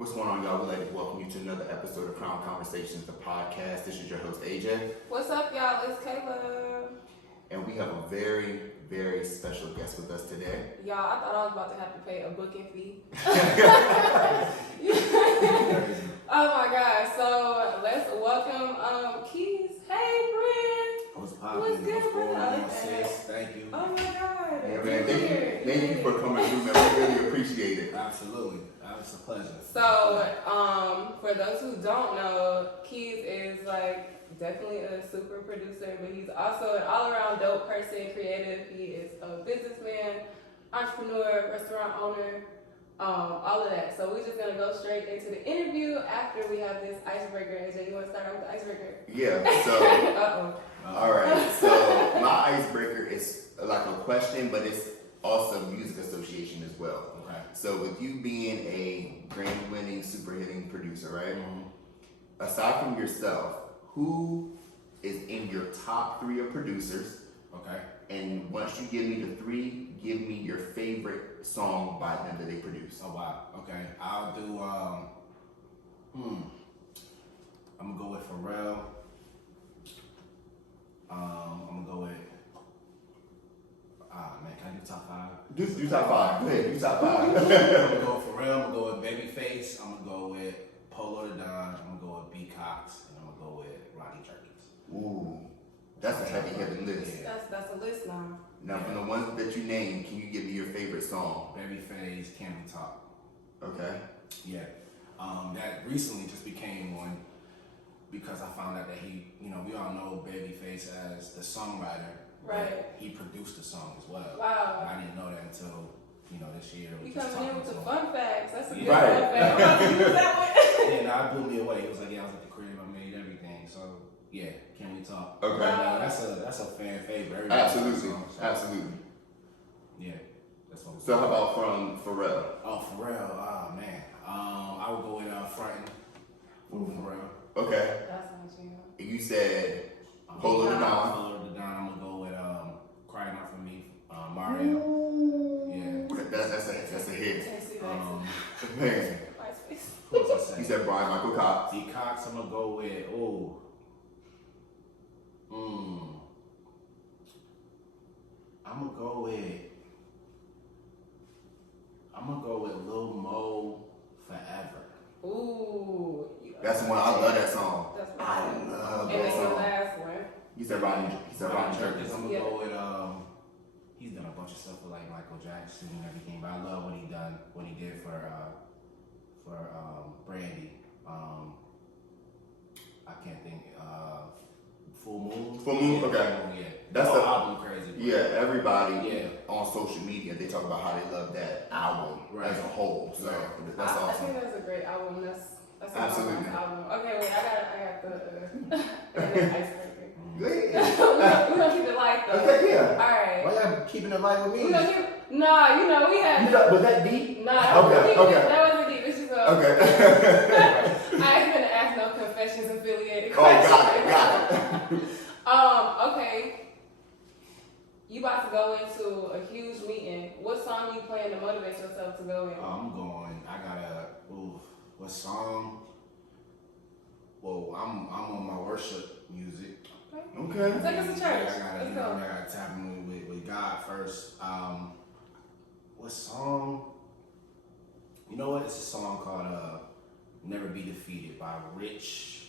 What's going on, y'all? We'd like to welcome you to another episode of Crown Conversations, the podcast. This is your host, AJ. What's up, y'all? It's Keila. And we have a very, very special guest with us today. Y'all, I thought I was about to have to pay a booking fee. Oh my God. So let's welcome Keyz. Hey, Brent. What's poppin'? What's good, going brother? on, sis? Thank you. Oh my God. Yeah, man, thank you for coming through, man. We really appreciate it. Absolutely. It's a pleasure. So, for those who don't know, Keyz is like definitely a super producer, but he's also an all-around dope person, creative. He is a businessman, entrepreneur, restaurant owner, all of that. So we're just gonna go straight into the interview after we have this icebreaker. AJ, you want to start out with the icebreaker? Yeah, so, all right. So my icebreaker is like a question, but it's also music association as well. Okay. So with you being a Grammy-winning, super-hitting producer, right? Mm-hmm. Aside from yourself, who is in your top three of producers? Okay. And once you give me the three, give me your favorite song by them that they produce. Oh wow. Okay. I'll do. I'm gonna go with Pharrell. I'm gonna go with. Man, can I do top five? Do top five. Go ahead, do top five. I'm gonna go with Pharrell. I'm gonna go with Babyface. I'm gonna go with Polo the Don. I'm gonna go with B Cox, and I'm gonna go with Rodney Jerkins. Ooh, that's a heavy list. Yeah. That's a list now. Now, from the ones that you named, can you give me your favorite song? Babyface, Can We Talk? Okay. Yeah. That recently just became one because I found out that he, we all know Babyface as the songwriter. Right. He produced the song as well. Wow. I didn't know that until, this year. You just coming in with talking the to him. fun facts. That's a good Right. fun fact. I'm about to use that one. Yeah, nah, it blew me away. He was like, yeah, I was at the crib, I made everything. So, yeah, Can We Talk? Okay. That's a fan favorite. Everybody loves Absolutely. the song, so, Absolutely. Yeah. That's what So how about from Pharrell? Oh, Pharrell. Oh, man. I would go with Frontin' for Pharrell. Okay. That's not you. You said Polo the Don. Polo the Don. I'm gonna go with Crying Out For Me, Mario. Yeah. That's a hit. Can't see that. Man. MySpace. Who else I You say? said Brian Michael Cox. D Cox. I'm gonna go with I'm gonna go with Lil Mo Forever. Ooh. That's the one. I love that song. That's I right. love And that it's the song. last one. You said Rodney Jerkins. I'm gonna Yeah. go with he's done a bunch of stuff with like Michael Jackson and everything, but I love what he did for Brandy. I can't think. Full Moon. Full Moon. Yeah, Okay. Full Moon, yeah. That's the the- album crazy. Bro. Yeah, everybody Yeah. on social media, they talk about how they love that album Right. as a whole. So Right. that's I awesome. think that's a great album. That's a Absolutely. nice album. Okay, wait, I got the icebreaker. Good. We're gonna keep it light though. Okay, yeah. Alright. Why y'all keeping it light with me? We're gonna keep we had Was that deep? that Okay, wasn't deep. okay. That wasn't deep. It's just Okay. I ain't gonna ask no confessions affiliated Oh, questions. got it. Okay. You about to go into a huge meeting. What song you playing to motivate yourself to go in? What song? Well, I'm on my worship music. Okay. Take us to church. I gotta, Let's go. I gotta tap in with God first. What song? You know what? It's a song called "Never Be Defeated" by Rich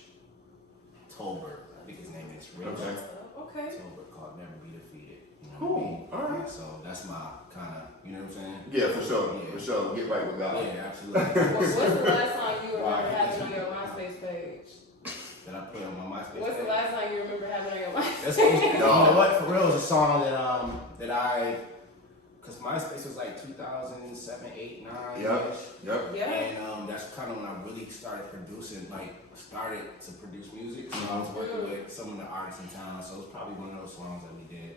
Tolbert. I think his name is Rich Okay. Okay. Tolbert, called "Never Be Defeated." You know Cool. what I mean? All right. Yeah, so that's my kind of, you know what I'm saying? Yeah, for sure. Yeah. For sure. Get right with God. Yeah, absolutely. What's the last song you remember Right. having on your MySpace page? That I put on my MySpace. What's the page. last song you remember having on your MySpace? That's you know what? For real, is a song that I, cause MySpace was like 2007, 8, 9. Yep. Yep. Yeah. And that's kind of when I really started started to produce music. So I was working with some of the artists in town. So it was probably one of those songs that we did.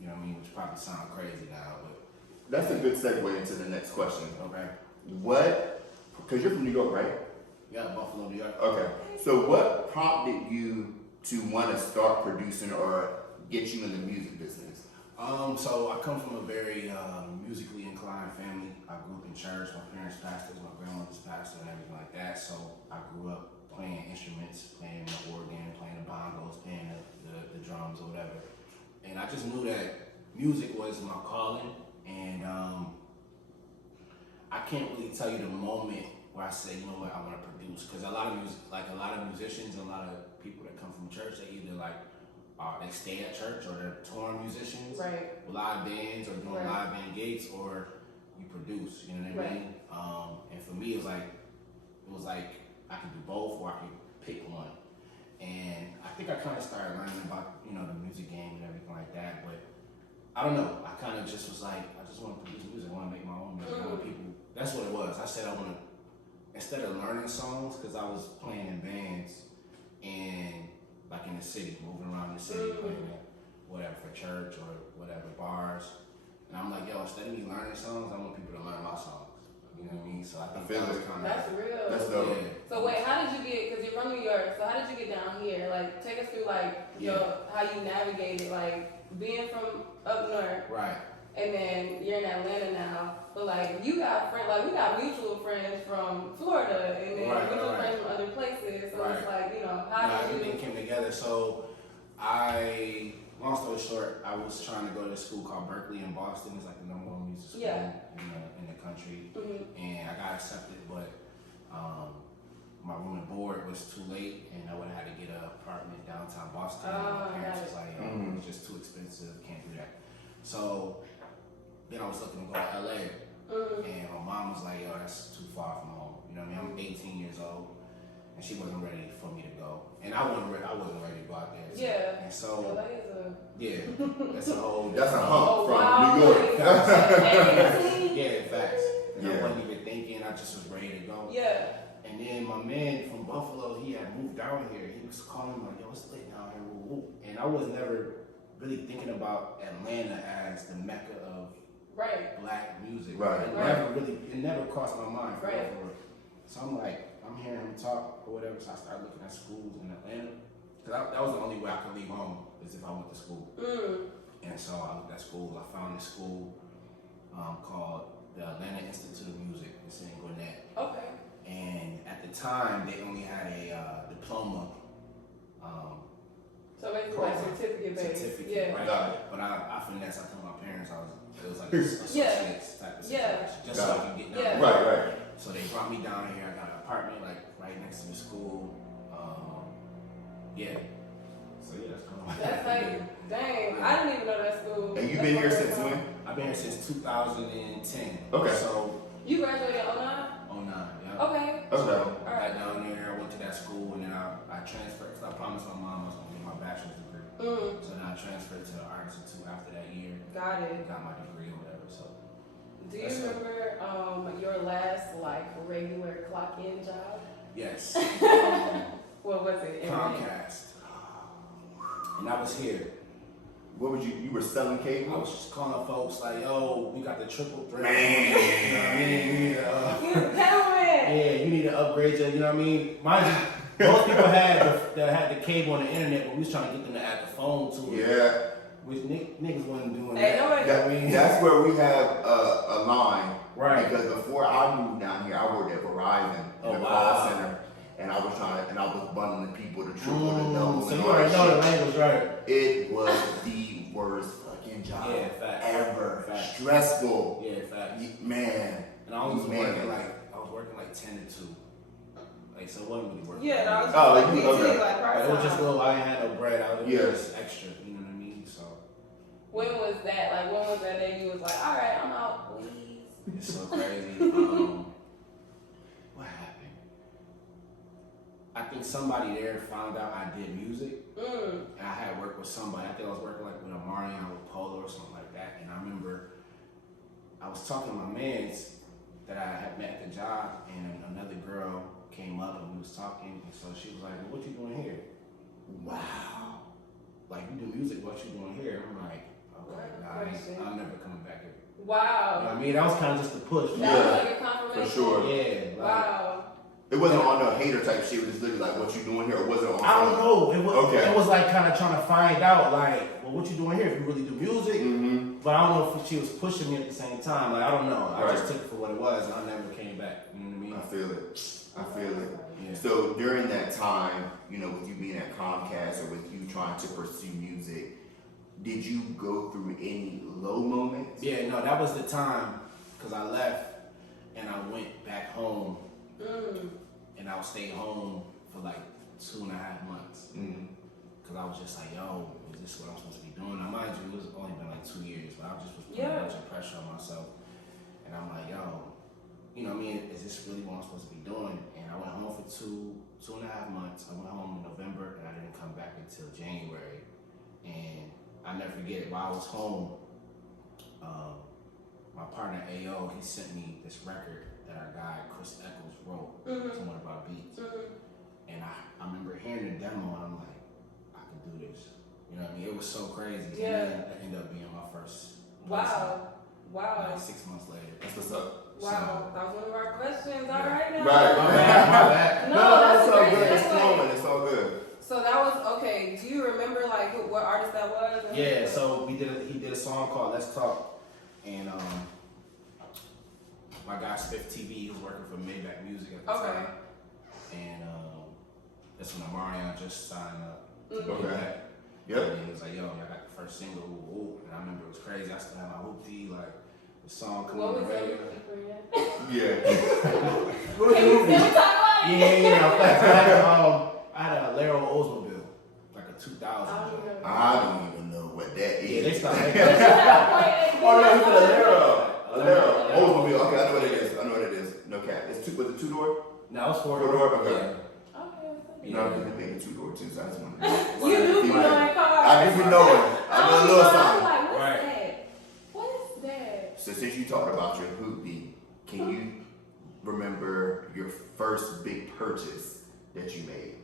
You know what I mean? Which probably sound crazy now, but That's a good segue into the next question. okay. Because you're from New York, right? Yeah, Buffalo, New York. Okay. So what prompted you to want to start producing or get you in the music business? So I come from a very musically inclined family. I grew up in church. My parents pastors, my grandmother's pastor, and everything like that. So I grew up playing instruments, playing the organ, playing the bongos, playing the drums or whatever. And I just knew that music was my calling. And I can't really tell you the moment where I said, you know what, I want to produce. Because a lot of musicians and a lot of people that come from church, they either like they stay at church, or they're touring musicians, right, with live bands or doing live band gigs, or you produce. You know what I mean? And for me, it was like I could do both, or I could pick one. And I think I kind of started learning about the music game and everything like that. But I don't know. I kind of just was like, I just want to produce music. I want to make my own music. I want people. That's what it was. I said I want to, instead of learning songs, because I was playing in bands and like in the city, moving around the city, playing whatever for church or whatever bars. And I'm like, yo, instead of me learning songs, I want people to learn my songs. You know what I mean? So I think that was kind of. That's real. That's dope. Yeah. So wait, how did you get? Because you're from New York. So how did you get down here? Like, take us through like how you navigated, like being from up north. Right. And then you're in Atlanta now, but like you got friends, like we got mutual friends from Florida, and then mutual friends from other places. So it's like, how did you? Everything came together. So long story short, I was trying to go to a school called Berkeley in Boston. It's like the number one music school in the country, and I got accepted, but my room and board was too late, and I would have had to get an apartment downtown Boston. And my parents was like, it was just too expensive, can't do that. So then I was looking to go to LA, and my mom was like, yo, that's too far from home. You know what I mean? I'm 18 years old, and she wasn't ready for me to go. And I wasn't ready to go out there. So. Yeah. And so, LA is that's a whole. That's a hump from New York. Yeah, facts. And I wasn't even thinking, I just was ready to go. Yeah. And then my man from Buffalo, he had moved down here. He was calling me like, yo, it's lit down here. Woo, woo. And I was never really thinking about Atlanta as the mecca of black music. Right. It never crossed my mind. Right. So I'm like, I'm hearing him talk or whatever, so I started looking at schools in Atlanta. Because that was the only way I could leave home, is if I went to school. And so I looked at schools. I found this school called the Atlanta Institute of Music. It's in Gwinnett. Okay. And at the time, they only had a diploma. So basically like certificate. Yeah. Right. But I finessed. I told my parents it was like an associates type of situation, just so I could get down. Right. So they brought me down here. I got an apartment like right next to the school. So that's kind of. That's like, dang, I didn't even know that school. And you've been here since when? I've been here since 2010. Okay. So you graduated in 09? 09, yeah. Okay. So I got down there, I went to that school, and then I transferred, because I promised my mom I was going to get my bachelor's degree. So then I transferred to the Art Institute after that year. Got it. Got my degree or whatever, so. Do you remember your last like regular clock in job? Yes. What was it? Comcast. And I was here. What would you were selling cable? I was just calling folks like, yo, we got the triple threat. Man. You know what I mean? You need you need to upgrade your, you know what I mean? Mind you, most people had the cable on the internet, but we was trying to get them to add the phone to it. Yeah. Which niggas wasn't doing that. That's where we have a line. Right. Because before I moved down here, I worked at Verizon in the call center. And I was bundling people to triple the double. So you already know the language, right? It was the worst fucking job ever. Fact. Stressful. Yeah, fact. Man. And I was working like 10 to 2. Like, so it wasn't really working. Yeah, that was like it was just little, I ain't had no bread. I was just extra, you know what I mean? So. When was that? Like, when was that day you was like, all right, I'm out, please? It's so crazy. What happened? I think somebody there found out I did music, and I had worked with somebody. I think I was working like with Amarian with Polo or something like that. And I remember I was talking to my mans that I had met at the job, and another girl came up and we was talking, and so she was like, well, what you doing here? Wow. Like, you do music, what you doing here? I'm like, okay, I'm never coming back here. Wow. You know what I mean? That was kind of just a push. That was like a confirmation? For sure. Yeah. Wow. It wasn't on no hater type shit. It was just literally like, what you doing here? Or was it on? I don't know. It was like kind of trying to find out, like, well, what you doing here? If you really do music, But I don't know if she was pushing me at the same time. Like, I don't know. I Right. just took it for what it was, and I never came back. You know what I mean? I feel it. I feel it. Yeah. So during that time, you know, with you being at Comcast or with you trying to pursue music, did you go through any low moments? Yeah, no, that was the time because I left and I went back home and I stayed home for like 2.5 months because I was just like, yo, is this what I'm supposed to be doing? Now, mind you, it was only been like 2 years, but I just was putting a bunch of pressure on myself. And I'm like, yo, you know what I mean? Is this really what I'm supposed to be doing? And I went home for 2.5 months. I went home in November and I didn't come back until January. And I never forget it. While I was home, my partner A.O., he sent me this record that our guy Chris Eccles wrote, some one of our beats. And I remember hearing the demo and I'm like, I can do this. You know what I mean? It was so crazy. Yeah. And it ended up being my first. Wow. Like 6 months later. That's what's up. Wow, that was one of our questions. All right now. Right. My bad. No, that's it's a all great good. It's segue. flowing. It's all good. So that was okay. Do you remember like what artist that was? Yeah, so he did a song called Let's Talk. And my guy Spiff TV, he was working for Maybach Music at the time. And that's when Amarion just signed up. Okay. Yep. And he was like, yo, I got the first single, ooh. And I remember it was crazy. I still had my hoopty, like the song coming on the radio. Yeah. Can you still talk about it? Yeah. I had a Lero Oldsmobile, like a 2000. I don't even know what that is. Yeah, they started making Oh, no, it's a Lero. Oldsmobile. Okay, I know what it is. I know what it is. No cap. It's was it 2-door? No, it's 4-door. 4-door? Okay. Yeah. You know, I'm thinking maybe 2-door too, so I just want to You knew me knowing cars. I do be knowing. I know a little I'm something. like, what's Right. that? What's that? So since you talked about your hoopty, can you remember your first big purchase that you made?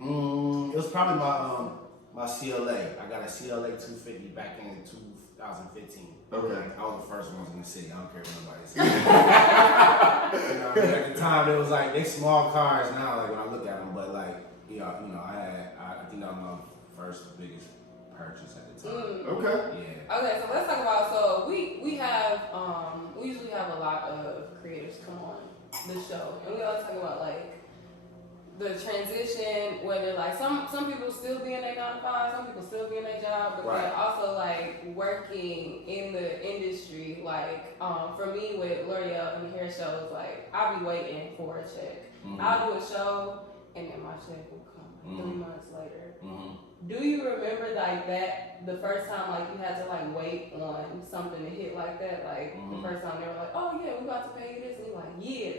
It was probably my CLA. I got a CLA 250 back in 2015. Okay. I was the first ones in the city. I don't care what nobody says. You know what I mean? At the time, it was like they small cars now. Like when I look at them, but like I think that was my first biggest purchase at the time. Okay. Yeah. Okay, so let's talk about. So we have we usually have a lot of creators come on the show, and we always talk about like the transition, whether like some people still be in their 9 to 5, some people still be in their job, but then also like working in the industry. Like for me with L'Oreal and the hair shows, like I'll be waiting for a check. I'll do a show and then my check will come 3 months later. Do you remember like that the first time like you had to like wait on something to hit like that? Like the first time they were like, oh yeah, we about to pay you this, and you're like, yeah.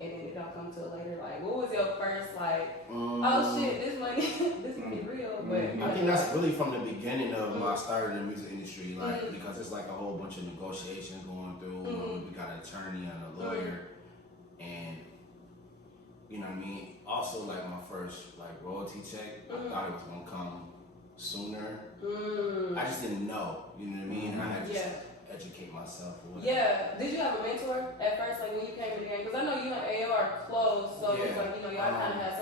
And then it don't come till later. Like, what was your first like? Oh shit, this money real. But I think that's really from the beginning of when I started in the music industry, like because it's like a whole bunch of negotiations going through. We got an attorney and a lawyer, and you know what I mean. Also, like my first like royalty check, I thought it was gonna come sooner. I just didn't know. You know what I mean? I had to just educate myself. Yeah. Did you have a mentor at first, like when you came to the game? Because I know you and AO are close, so it's like y'all kind of had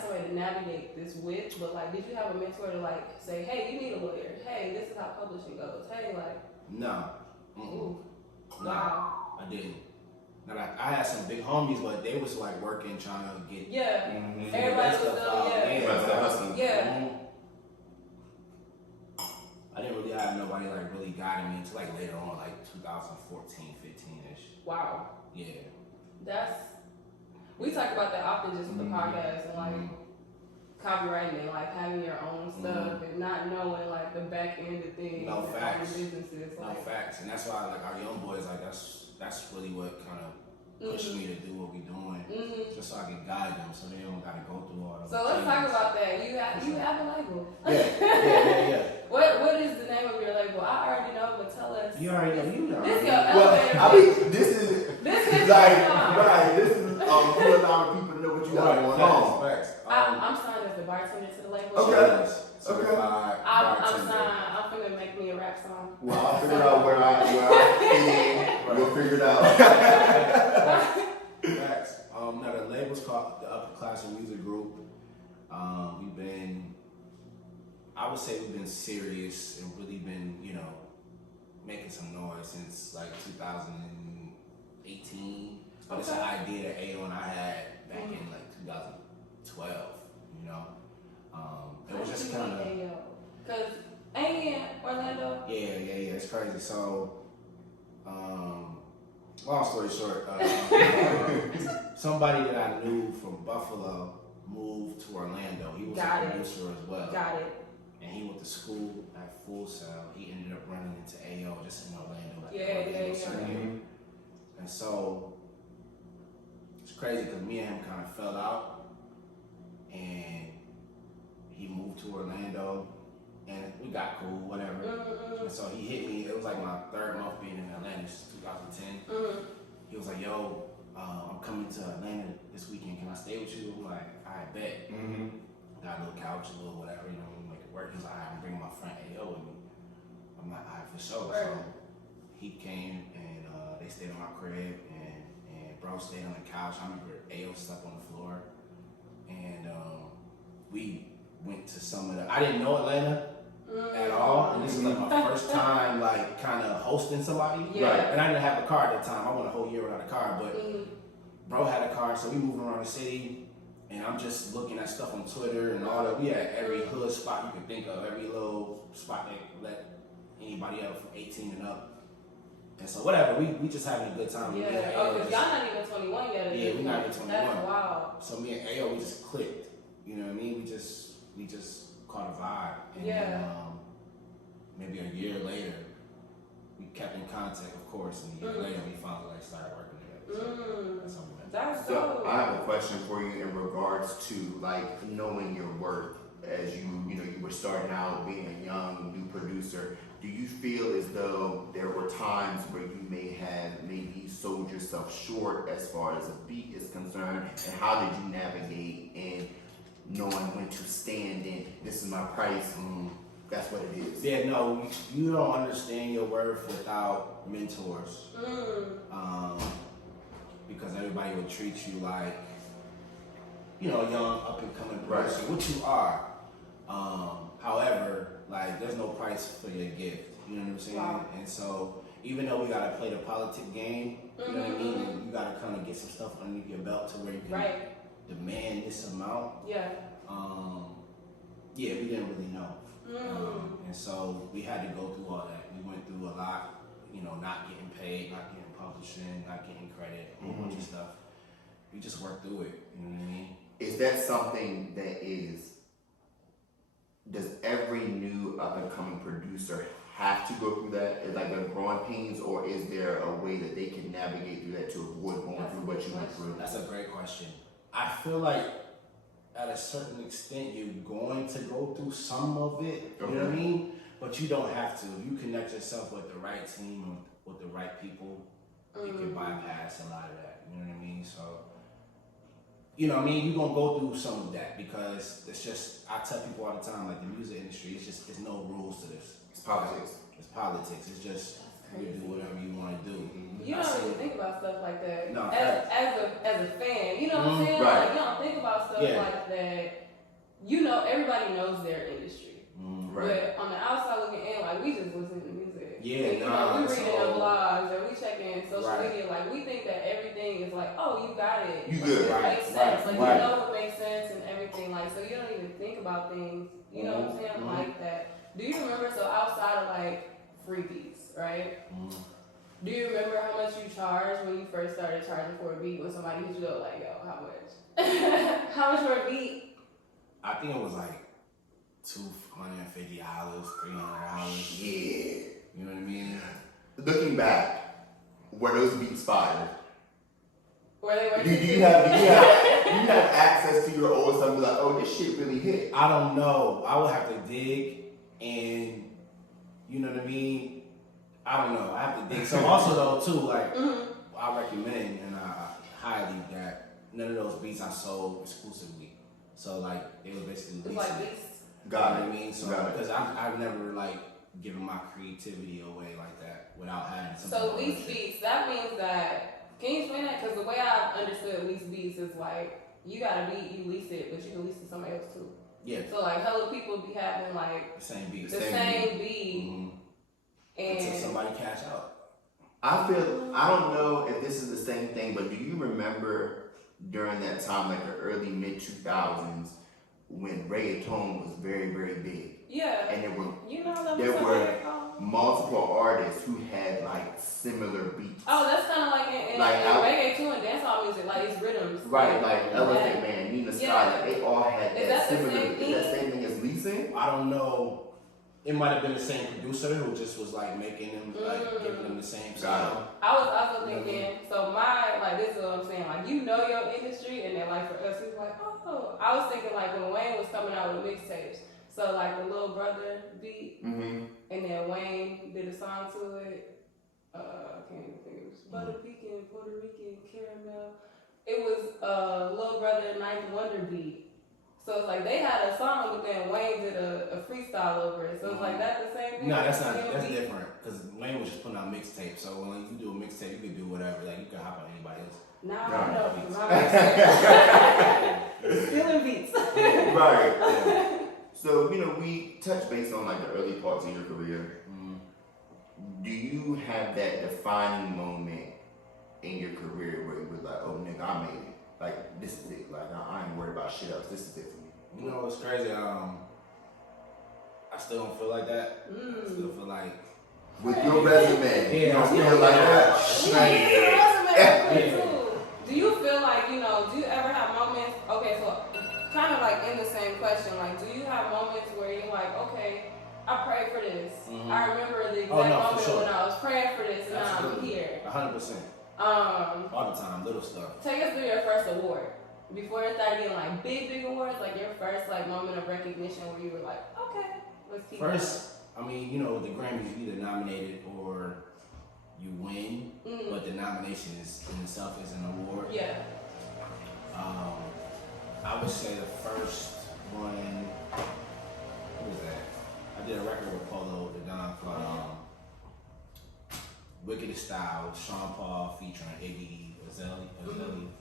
somebody to navigate this with. But like, did you have a mentor to like say, hey, you need a lawyer. Hey, this is how publishing goes. Hey, like. No. Wow. I didn't. I had some big homies, but they was like working, trying to get Everybody was hustling. Yeah. I didn't really have nobody like really guiding me until like later on, like 2014, 15-ish. Wow. Yeah. We talk about that often just with the podcast and like copywriting and like having your own stuff and not knowing like the back end of things. No facts. Businesses. No facts. And that's why like our young boys, like that's really what kind of pushed me to do what we're doing, just so I can guide them, so they don't gotta go through all those. So let's talk about that. You have a label. Yeah. What is the name of your label? I already know, but tell us. You already know. You know. This your elevator. Well, I mean, this is like right. This is you allowing people to know what you got going on. Facts. I'm signed as the bartender to the label. Okay. I'm signed. I'm finna make me a rap song. Well, I'll figure out where I fit in. We'll figure it out. Facts. Now the label's called the Upper Class Music Group. I would say we've been serious and really been, making some noise since like 2018. But it's an idea that AO and I had back in like 2012, It was just kind of. Because ain't he in Orlando? Yeah, it's crazy. So, long story short, somebody that I knew from Buffalo moved to Orlando. He was a producer as well. Got it. And he went to school at Full Sail. He ended up running into AO just in Orlando. And so it's crazy because me and him kind of fell out, and he moved to Orlando, and we got cool, whatever. And so he hit me. It was like my third month being in Atlanta, since 2010. He was like, "Yo, I'm coming to Atlanta this weekend. Can I stay with you?" I'm like, "I bet." Got a little couch, a little whatever, we make it work. He's like, "I'm bringing my friend AO with me." I'm like, "All right, for sure." So he came and they stayed on my crib, and bro stayed on the couch. I remember AO slept on the floor, and we went to some of the. I didn't know Atlanta at all, and this was like my first time, like kind of hosting somebody. Yeah. And I didn't have a car at the time. I went a whole year without a car, but bro had a car, so we moved around the city. And I'm just looking at stuff on Twitter and all that. We had every hood spot you could think of, every little spot that let anybody up from 18 and up. And so whatever, we just having a good time. Yeah, because y'all not even 21 yet. Yeah, we're not even 21. That's wild. So me and AO, we just clicked. You know what I mean? We just caught a vibe. And then, maybe a year later, we kept in contact, of course. And a year later, we finally started working together. So that's something. That's so dope. I have a question for you in regards to like knowing your worth as you were starting out being a young new producer. Do you feel as though there were times where you may have maybe sold yourself short as far as a beat is concerned, and how did you navigate in knowing when to stand in? This is my price. That's what it is. Yeah, no, you don't understand your worth without mentors. Because everybody would treat you like, a young up and coming person, which you are. However, like there's no price for your gift. You know what I'm saying? Wow. And so even though we gotta play the politic game, you know what I mean? And you gotta kind of get some stuff underneath your belt to where you can demand this amount. Yeah. We didn't really know. And so we had to go through all that. We went through a lot, not getting paid, not getting publishing, not getting credit, a whole bunch of stuff. We just worked through it, you know what I mean? Is that something does every new up and coming producer have to go through that? Is like the growing pains, or is there a way that they can navigate through that to avoid going through what you went through? That's a great question. I feel like at a certain extent you're going to go through some of it, you know what I mean? But you don't have to. You connect yourself with the right team, with the right people, you can bypass a lot of that, you know what I mean? So, you're gonna go through some of that because it's just, I tell people all the time, like the music industry, there's no rules to this. It's politics. It's politics. It's just, you do whatever you want to do. You don't even think about stuff like that. No, as a fan, you know what I'm saying? Right. Like, you don't think about stuff like that. Everybody knows their industry. But on the outside looking in, like we just listen to music. Yeah, and, we reading the blogs and we checking social media. Like we think that everything is like, oh, you got it. You good, it makes sense. Like you know what makes sense and everything. Like so, you don't even think about things. You know what I'm saying? Like that. Do you remember? So outside of like free beats, right? Do you remember how much you charged when you first started charging for a beat? When somebody hit you up like, yo, how much? How much for a beat? I think it was like $250, $300. Yeah. You know what I mean? Looking back, were those beats fire? Were they Do you have access to your old stuff and be like, oh, this shit really hit? I don't know. I would have to dig, and you know what I mean? I don't know. I have to dig. So also though too, like I recommend and I highly that none of those beats I sold exclusively. So like it was basically it's like beats. Got you it. know what I mean? So because I've never like given my creativity away like that without having something. So lease beats, that means that, can you explain that? Because the way I understood lease beats is like, you got a beat, you lease it, but you can lease it to somebody else too. Yeah. So like hella people be having like The same beat. the same beat, Until and somebody cash out. I don't know if this is the same thing, but do you remember during that time, like the early mid 2000s, when reggaeton was very, very big? yeah, And there were multiple artists who had like similar beats. Oh, that's kind of like in reggae too, and dancehall music, like it's rhythms. Right, like Elephant Man, Nina Scott, Yeah. they all had Is that that the similar. same Is thing? that same thing as leasing? I don't know. It might have been the same producer who just was like making them, like giving them the same sound. I was also thinking, so this is what I'm saying, like you know your industry, and then like for us, it's like, oh, I was thinking like when Wayne was coming out with mixtapes, so like the Little Brother beat, and then Wayne did a song to it. I can't even think. It was Butter Pecan, Puerto Rican, Caramel. It was Little Brother Ninth Wonder beat. So it's like they had a song, but then Wayne did a freestyle over it. So it's like that's the same thing. No, that's not. That's different. Because Wayne was just putting out mixtapes. So when you do a mixtape, you can do whatever. Like you can hop on anybody else. Nah, Right. I know. My stealing beats. Right. Yeah. So we touched base on like the early parts of your career. Do you have that defining moment in your career where you was like, oh nigga, I made it. Like this is it. Like I ain't worried about shit else. This is it for me. You know, it's crazy. I still don't feel like that. I still feel like with your resume, you don't feel like Yeah. that. Do you feel like do you ever have moments? Okay, so kind of like in the same question. Like, do you have moments where you're like, okay, I prayed for this. I remember the exact moment when I was praying for this, and now I'm here. 100%. All the time, little stuff. Take us through your first award. Before you started getting like big awards, like your first like moment of recognition where you were like, okay, let's keep First, I mean, with the Grammys, you either nominated or you win, but the nomination is in itself is an award. Yeah. I would say the first one, what was that? I did a record with Polo the Don called Wickedest Style with Sean Paul featuring Iggy Azalea.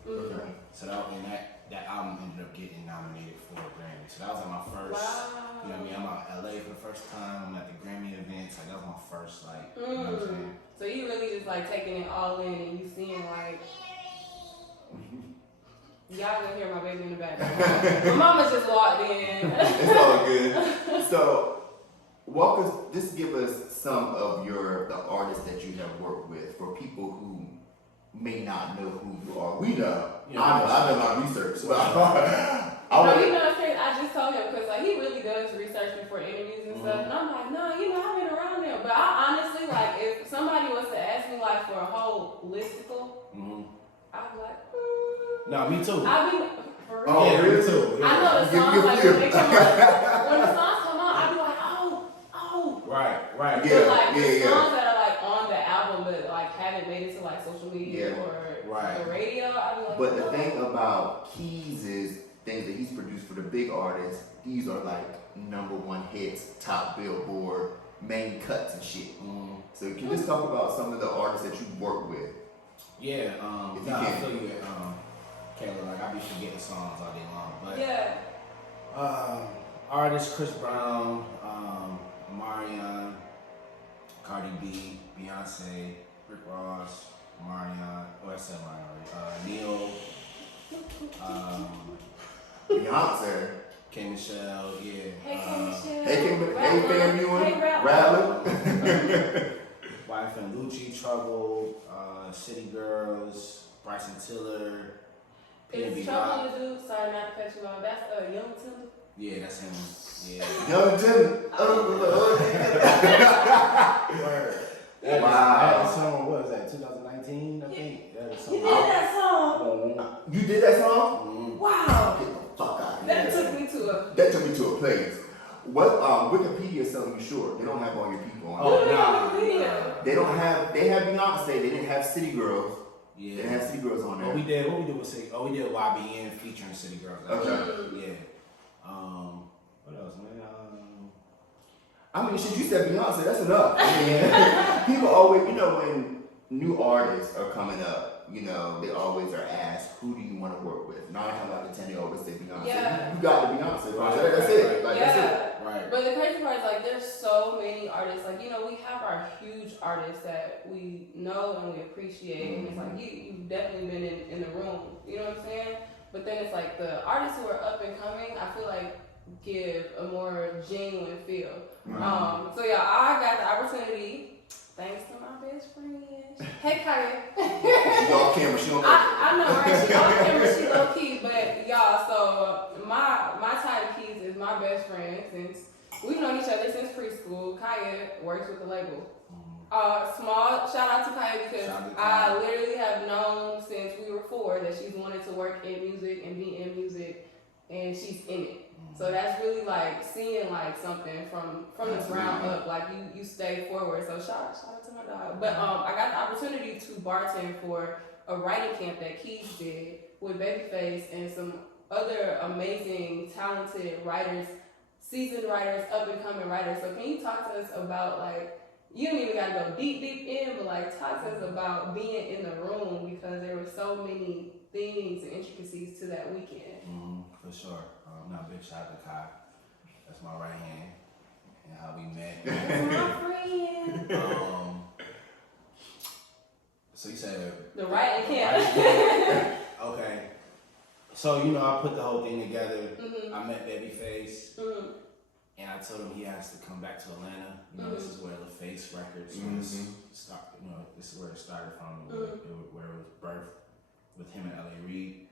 Okay. So that album ended up getting nominated for a Grammy. So that was like my first, Wow. I'm out in LA for the first time. I'm at the Grammy events. Like that was my first, you know what I'm saying? So you really just like taking it all in and you seeing like, y'all gonna hear my baby in the background. My mama just walked in. It's all good. So, just give us some of the artists that you have worked with for people who may not know who you are. We know. Yeah, I've done my research. So It's crazy. I just told him because like he really does research before interviews and stuff, and I'm like, no, I've been around them. But I honestly like if somebody was to ask me like for a whole listicle, I'd be like, No, me too. I'd be for real. Yeah, me too. I know the songs like when they come on. When the songs come on, I'd be like, oh. Right. But Yeah, like the yeah. songs that are like on the album but like haven't made it to like social media Yeah. or Right. the radio, I'd be like, But the thing about Keyz is things that he's produced for the big artists, these are like #1 hits, top Billboard, main cuts and shit. So can you just talk about some of the artists that you've worked with? Yeah, If you I can. feel you, Kayla. Like I be forgetting songs all day long, but yeah. Artists: Chris Brown, Marion, Cardi B, Beyonce, Rick Ross, Marion. Oh, I said Marion already. Neil, Beyonce. K. Michelle, yeah. Hey, Michelle. Hey fam, you Hey, and Rattler. Wife and Lucci, Trouble, City Girls, Bryson Tiller, Is Trouble the dude? Sorry, not to cut you off. That's Young Tiller. Yeah, that's him. Yeah. Young Tim. That song, what was that, 2019, I think? That was You did that song? You did that song? Wow. Get the fuck out of That here. took me to a place. What Wikipedia is telling you short. They don't have all your people on Oh, there. Wikipedia. They have Beyonce, they didn't have City Girls. They didn't Yeah. have City Girls on there. What we did with City, we did YBN featuring City Girls. Okay. Yeah. What else, man? I mean, shit, you said Beyonce, that's enough. I mean, people always, when new artists are coming up, you know, they always are asked, who do you want to work with? 9 times out of 10, they always say Beyonce. Yeah. You got the Beyonce. Right, That's it. Like, yeah. that's it. Right. But the crazy part is, like, there's so many artists. Like, you know, we have our huge artists that we know and we appreciate. And it's like, you've definitely been in the room. You know what I'm saying? But then it's like the artists who are up and coming, I feel like give a more genuine feel. So yeah, I got the opportunity, thanks to my best friend. Hey, Kaya. She on camera. She on camera. I know, right? She on camera. She low key, but y'all. So my time Keys is my best friend since we've known each other since preschool. Kaya works with the label. Small shout out to Kaya because I literally have known since we were 4 that she's wanted to work in music and be in music, and she's in it. So that's really like seeing like something from the ground up. Like you stay forward. So shout out to my dog. But I got the opportunity to bartend for a writing camp that Keyz did with Babyface and some other amazing, talented writers, seasoned writers, up and coming writers. So can you talk to us about, like, you don't even gotta go deep in, but like talk to us about being in the room, because there were so many things and intricacies to that weekend. For sure. Big shout out to Kai. That's my right hand and how we met. That's my friend. So you said the writing camp. Okay. So you know, I put the whole thing together. I met Babyface, and I told him he has to come back to Atlanta. You know, this is where the Face Records start. You know, this is where it started from, where it was birthed with him and L.A. Reid.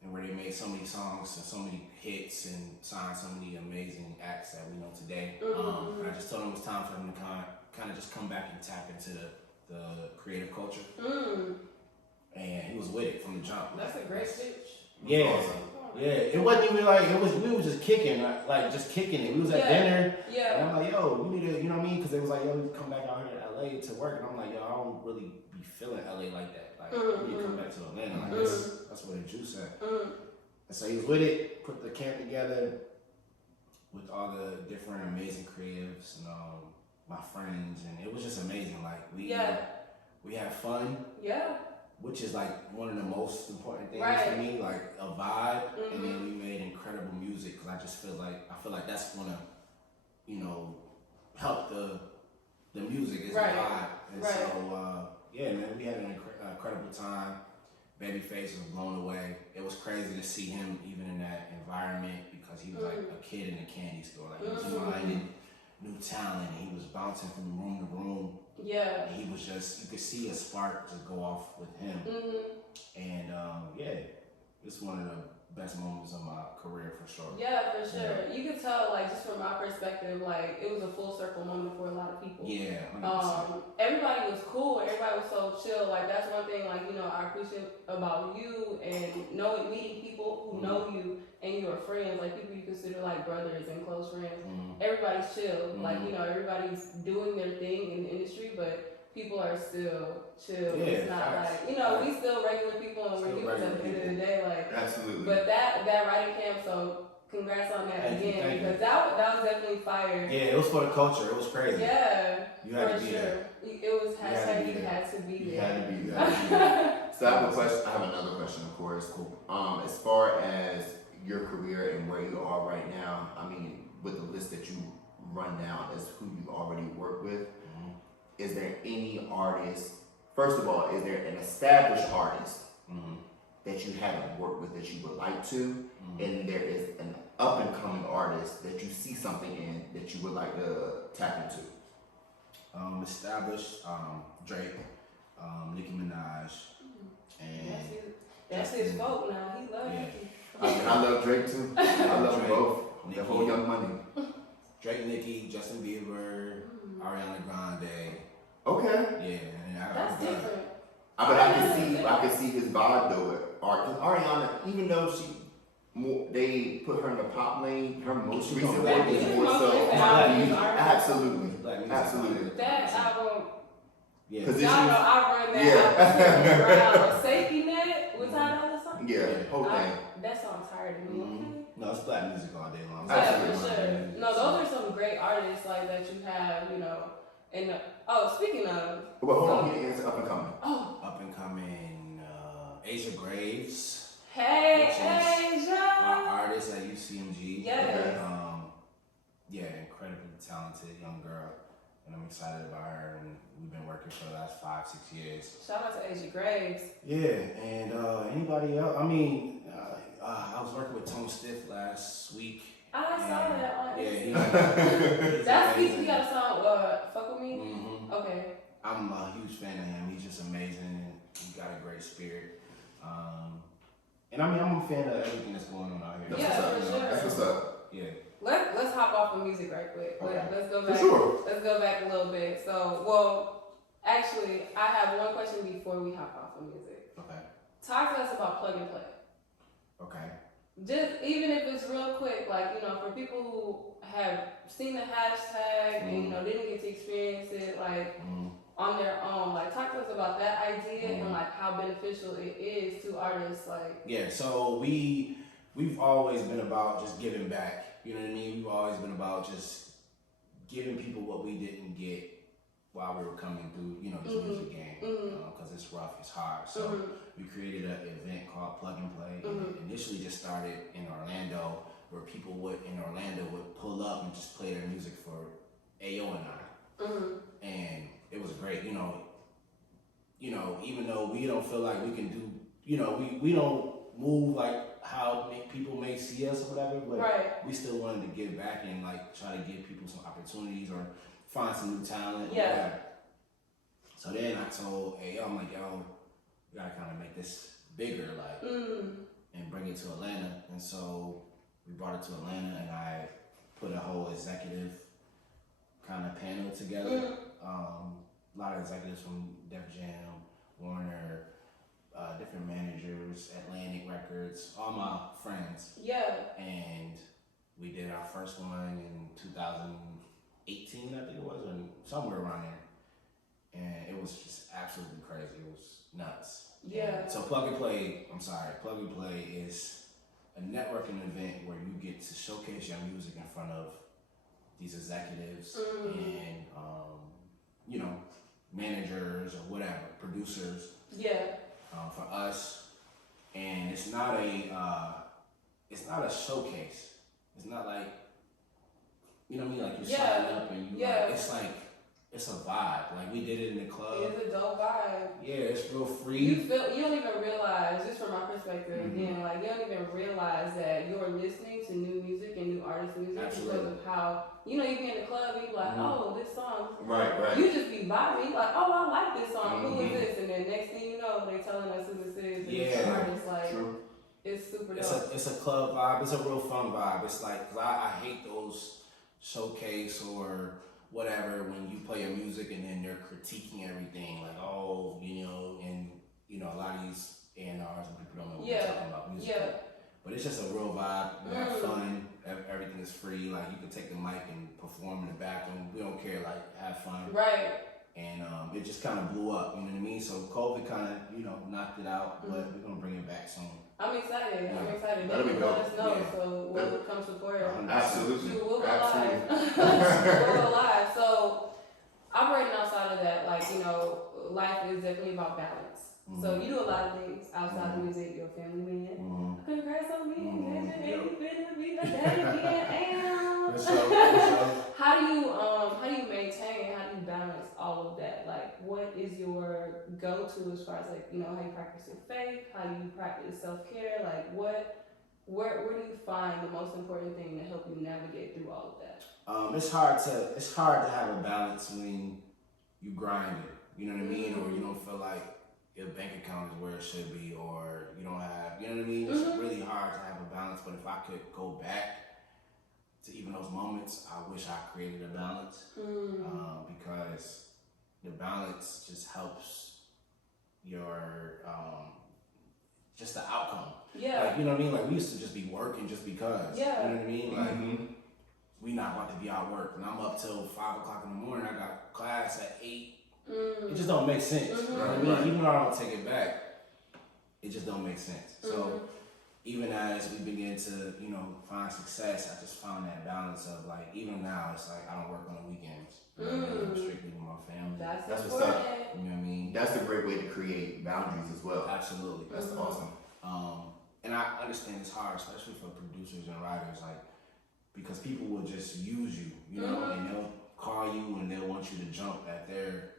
And where they made so many songs and so many hits and signed so many amazing acts that we know today. And I just told him it was time for him to kind of just come back and tap into the creative culture. And he was with it from the jump. That's a great pitch. Yeah. Awesome. Yeah. It wasn't even like, we were just kicking, like just kicking it. We was at dinner. Yeah. And I'm like, yo, we need to, you know what I mean? Because they was like, yo, we come back out here to LA to work. And I'm like, yo, I don't really be feeling LA like that. Like, we need to come back to Atlanta. Like, that's where the juice at. And so he was with it, put the camp together with all the different amazing creatives and my friends. And it was just amazing. Like, we had fun. Yeah. Which is like one of the most important things for me, like a vibe. And then we made incredible music, because I feel like that's gonna, you know, help the music is the vibe. And so yeah, man, we had an incredible time. Babyface was blown away. It was crazy to see him even in that environment, because he was like a kid in a candy store. Like, he was finding new talent, and he was bouncing from room to room. Yeah. And he was just, you could see a spark just go off with him. And yeah, it's one of the best moments of my career for sure. Yeah, for sure. Yeah. You could tell, like, just from my perspective, like, it was a full circle moment for a lot of people. Yeah. 100%. Everybody was cool. Everybody was so chill. Like, that's one thing, like, you know, I appreciate about you and meeting people who know you and you are friends, like people you consider like brothers and close friends. Everybody's chill. Like, you know, everybody's doing their thing in the industry, but people are still chill. Yeah, it's not like, you know, we still regular people and we're humans at the end of the day. Like, absolutely. But that writing camp, so congrats on that again, because that was definitely fire. Yeah, it was for the culture. It was crazy. Yeah, you had to be there. It was hashtag you had to be there. You had to be there. So I have a question. I have another question, of course. Cool. As far as your career and where you are right now, I mean, with the list that you run down as who you already work with, is there any artist? First of all, is there an established artist that you haven't worked with that you would like to, and there is an up and coming artist that you see something in that you would like to tap into? Established, Drake, Nicki Minaj, and that's his fault now. He loves Nicki. I love Drake too. I love Drake, both. The whole Young Money. Drake, Nicki, Justin Bieber, Ariana Grande. Okay. Yeah, that's different. But I can see his vibe though with art. Cause Ariana, even though they put her in the pop lane, her most recent work is more so absolutely. That album. Yeah. Y'all know I run that album around Safety Net with Ty Dolla $ign. Yeah, whole thing. That song tired of me. No, it's black music all day long. Yeah, for sure. No, those are some great artists like that you have, you know, And speaking of, Well, hold on, it's up and coming. Up and coming, Asia Graves. Hey, which is Asia. our artist at UCMG. Yes. Yeah, incredibly talented young girl, and I'm excited about her. And we've been working for the last 5-6 years. Shout out to Asia Graves. Yeah, and anybody else? I mean, I was working with Tone Stiff last week. I saw that on Instagram. That's he got a song, Fuck With Me? Mm-hmm. Okay. I'm a huge fan of him. He's just amazing, and he's got a great spirit. And I mean, I'm a fan of everything that's going on out here. Yeah, for sure. That's what's up. Yeah. Let's hop off of music right quick. Okay. Let's go back. For sure. Let's go back a little bit. So, well, actually, I have one question before we hop off of music. Okay. Talk to us about plug and play. Okay. Just even if it's real quick, like, you know, for people who have seen the hashtag and, you know, didn't get to experience it, like, on their own, like, talk to us about that idea and, like, how beneficial it is to artists, like. Yeah, so we've always been about just giving back. You know what I mean? We've always been about just giving people what we didn't get while we were coming through, you know, this music game. Because it's rough, it's hard. So we created an event called Plug and Play. And it initially just started in Orlando, where people in Orlando would pull up and just play their music for AO and I. And it was great, you know, even though we don't feel like we can do, you know, we don't move like how people may see us or whatever, but we still wanted to give back and like try to give people some opportunities or find some new talent. Yeah. Whatever. So then I told AO, I'm like, yo, we gotta kind of make this bigger, like, and bring it to Atlanta. And so we brought it to Atlanta, and I put a whole executive kind of panel together. A lot of executives from Def Jam, Warner, different managers, Atlantic Records, all my friends. Yeah. And we did our first one in 2018, I think it was, or somewhere around there. And it was just absolutely crazy. It was nuts. Yeah. And so Plug and Play is a networking event where you get to showcase your music in front of these executives and, you know, managers or whatever, producers. Yeah. For us, and it's not a showcase. It's not like, you know what I mean, like you're signing up and you like, it's a vibe. Like we did it in the club. It's a dope vibe. Yeah, it's real free. You don't even realize, just from my perspective, again, like you don't even realize that you're listening to new music and new artist music because of how, you know, you be in the club and you be like, oh, this song. Right. You just be vibing, like, oh, I like this song. Who is this? And then next thing you know, they telling us who this is. And the artist, like, it's super dope. It's a club vibe. It's a real fun vibe. It's like, cause I hate those showcase or whatever when you play your music and then they're critiquing everything, like, oh, you know, and you know, a lot of these A&Rs and people don't know what we're talking about music. Yeah. But it's just a real vibe. We have fun. Everything is free. Like you can take the mic and perform in the bathroom. We don't care. Like have fun. Right. And it just kind of blew up. You know what I mean? So COVID kind of, you know, knocked it out, but we're gonna bring it back soon. I'm excited. Yeah. I'm excited. That'll be Let dope. us know. So we'll come support. Absolutely. We'll go live. We'll go live. So operating outside of that, like, you know, life is definitely about balance. So you do a lot of things outside of music. You're a family man. Congrats on being baby, be the daddy again. How do you maintain? How do you balance all of that? Like, what is your go-to as far as like, you know, how you practice your faith? How do you practice self-care? Like, where do you find the most important thing to help you navigate through all of that? It's hard to have a balance when you grind it. You know what I mean? Or you don't feel like your bank account is where it should be, or you don't have, you know what I mean? It's really hard to have a balance, but if I could go back to even those moments, I wish I created a balance, because the balance just helps your, just the outcome. Yeah. Like, you know what I mean? Like, we used to just be working just because, yeah. You know what I mean? Like, we not about to be out work, and I'm up till 5 o'clock in the morning, I got class at 8. It just don't make sense. You know what I mean? Even though I don't take it back, it just don't make sense. So even as we begin to, you know, find success, I just found that balance of like, even now, it's like I don't work on the weekends. You know what I mean? Strictly with my family. That's what's important. up. You know what I mean? That's a great way to create boundaries as well. Absolutely. That's awesome. And I understand it's hard, especially for producers and writers, like, because people will just use you, you know, and they'll call you and they'll want you to jump at their,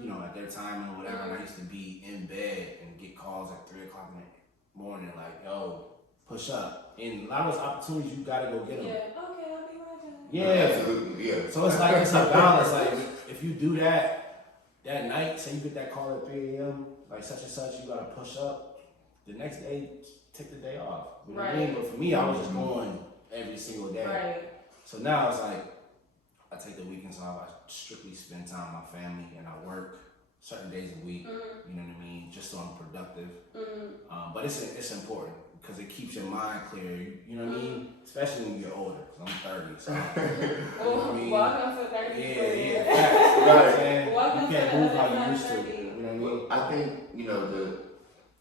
you know, at their time or whatever. And I used to be in bed and get calls at 3 o'clock in the morning, like, yo, push up. And a lot of those opportunities, you gotta go get them. Yeah, okay, I'll be right back. Yeah. Absolutely, yeah. So it's like, it's a balance. Like, if you do that night, say you get that call at 3 a.m., like such and such, you gotta push up. The next day, take the day off. You know what I mean? But for me, I was just going every single day. Right. So now it's like, I take the weekends off. I strictly spend time with my family, and I work certain days a week. You know what I mean? Just so I'm productive. But it's important because it keeps your mind clear. You know what I mean? Especially when you get older. Cause I'm 30, so. You know what I mean? Welcome to 30. Yeah. Facts, you know what I'm saying? Welcome You can't to move the how you used to. 30. You know what I mean? I think, you know, to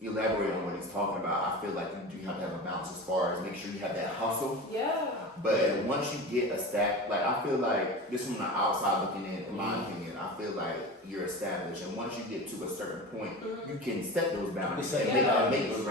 elaborate on what he's talking about, I feel like you do have to have a balance as far as make sure you have that hustle. Yeah. But once you get a stack, like I feel like this from the outside looking in my opinion, I feel like you're established. And once you get to a certain point, you can set those boundaries and make those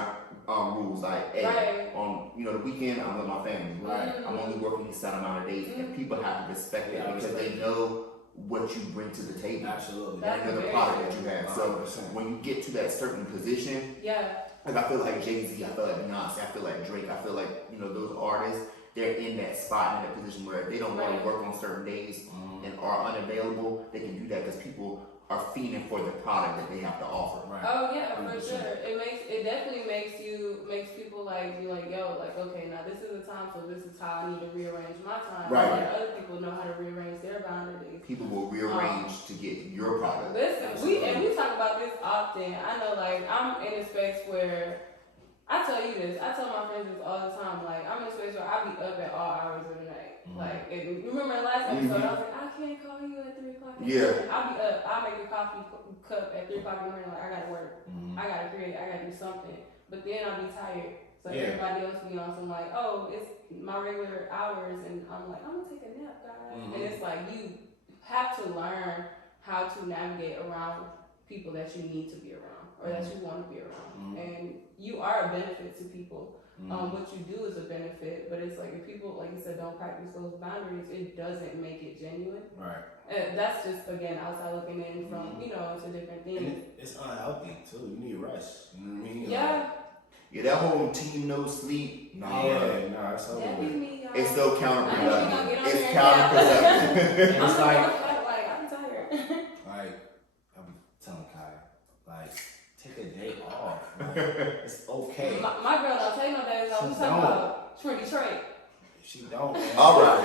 rules. Like, hey, on the weekend, I'm with my family. Right? I'm only working this set amount of days, and people have to respect it because they know what you bring to the table. Absolutely. They know the product that you have. So when you get to that certain position, like I feel like Jay-Z, I feel like Beyonce, I feel like Drake, I feel like, you know, those artists, they're in that spot, in that position where if they don't want to work on certain days and are unavailable, they can do that because people are fiending for the product that they have to offer. Right. Oh yeah, for sure. It definitely makes people like be like, yo, like, okay, now this is the time, so this is how I need to rearrange my time. Right. Let other people know how to rearrange their boundaries. People will rearrange to get your product. Listen, we talk about this often. I know, like, I'm in a space where I tell you this. I tell my friends this all the time. Like, I'm in a space where I be up at all hours of the night. Like, and you remember the last episode? I was like, I can't call you at 3 o'clock. Yeah. I'll be up. I'll make a coffee cup at 3 o'clock in the morning. Like, I gotta work. I gotta create. I gotta do something. But then I'll be tired. So everybody else be on some like, oh, it's my regular hours, and I'm like, I'm gonna take a nap, guys. And it's like you have to learn how to navigate around people that you need to be around or that you want to be around, and you are a benefit to people. What you do is a benefit, but it's like if people, like you said, don't practice those boundaries, it doesn't make it genuine. Right. And that's just, again, outside looking in from, you know, into different things. And it's unhealthy too. You need rest. You know what I mean? Yeah. Yeah, that whole team no sleep, nah. It's over. That be me, y'all. It's so counterproductive. I ain't It's gonna get on counterproductive. here. It's like I'm tired. like I'll be telling Kaya, like, take a day off. Like, it's okay. My girl don't take no days off. We talking about from Detroit. She don't, man. All right.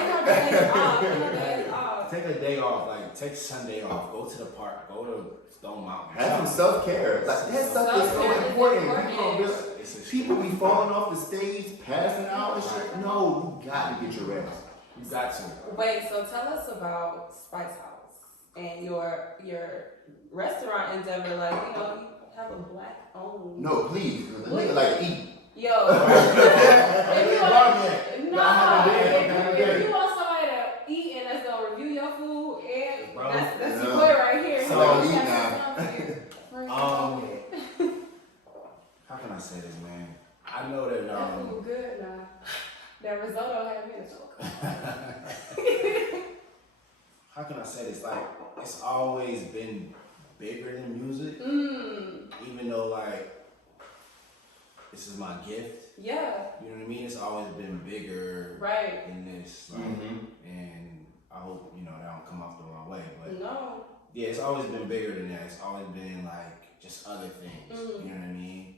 Ain't no days off. Ain't no days off. Take a day off, like take Sunday off, go to the park, go to Stone Mountain. Have some self-care. Like, that stuff is so important. People be falling off the stage, passing out and shit. No, you got to get your rest. You got to. Wait, so tell us about Spice House and your restaurant endeavor. Like, you know, you have a black owned. No, please. The nigga like eat. Yo. If you want somebody to eat and that's gonna review your food, and that's your boy right here. So eat now. How can I say this, man? I know that that food good now. That risotto had me in a choke. how can I say this? Like, it's always been bigger than music. Even though, like, this is my gift. Yeah. You know what I mean? It's always been bigger than this. Like, and I hope, you know, that don't come off the wrong way. But no. Yeah, it's always been bigger than that. It's always been, like, just other things. You know what I mean?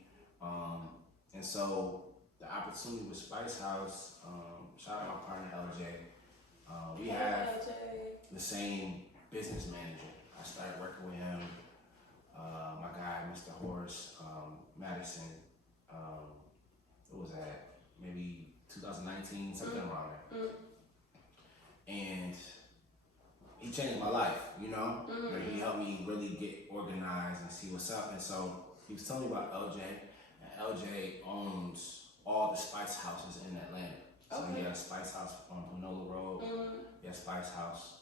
And so, the opportunity with Spice House, shout out my partner A.J. We have the same business manager. I started working with him. My guy, Mr. Horace Madison. What was that? Maybe 2019, something around there. And he changed my life, you know? Like, he helped me really get organized and see what's up. And so he was telling me about LJ, and LJ owns all the Spice Houses in Atlanta. So he has Spice House on Panola Road. He has Spice House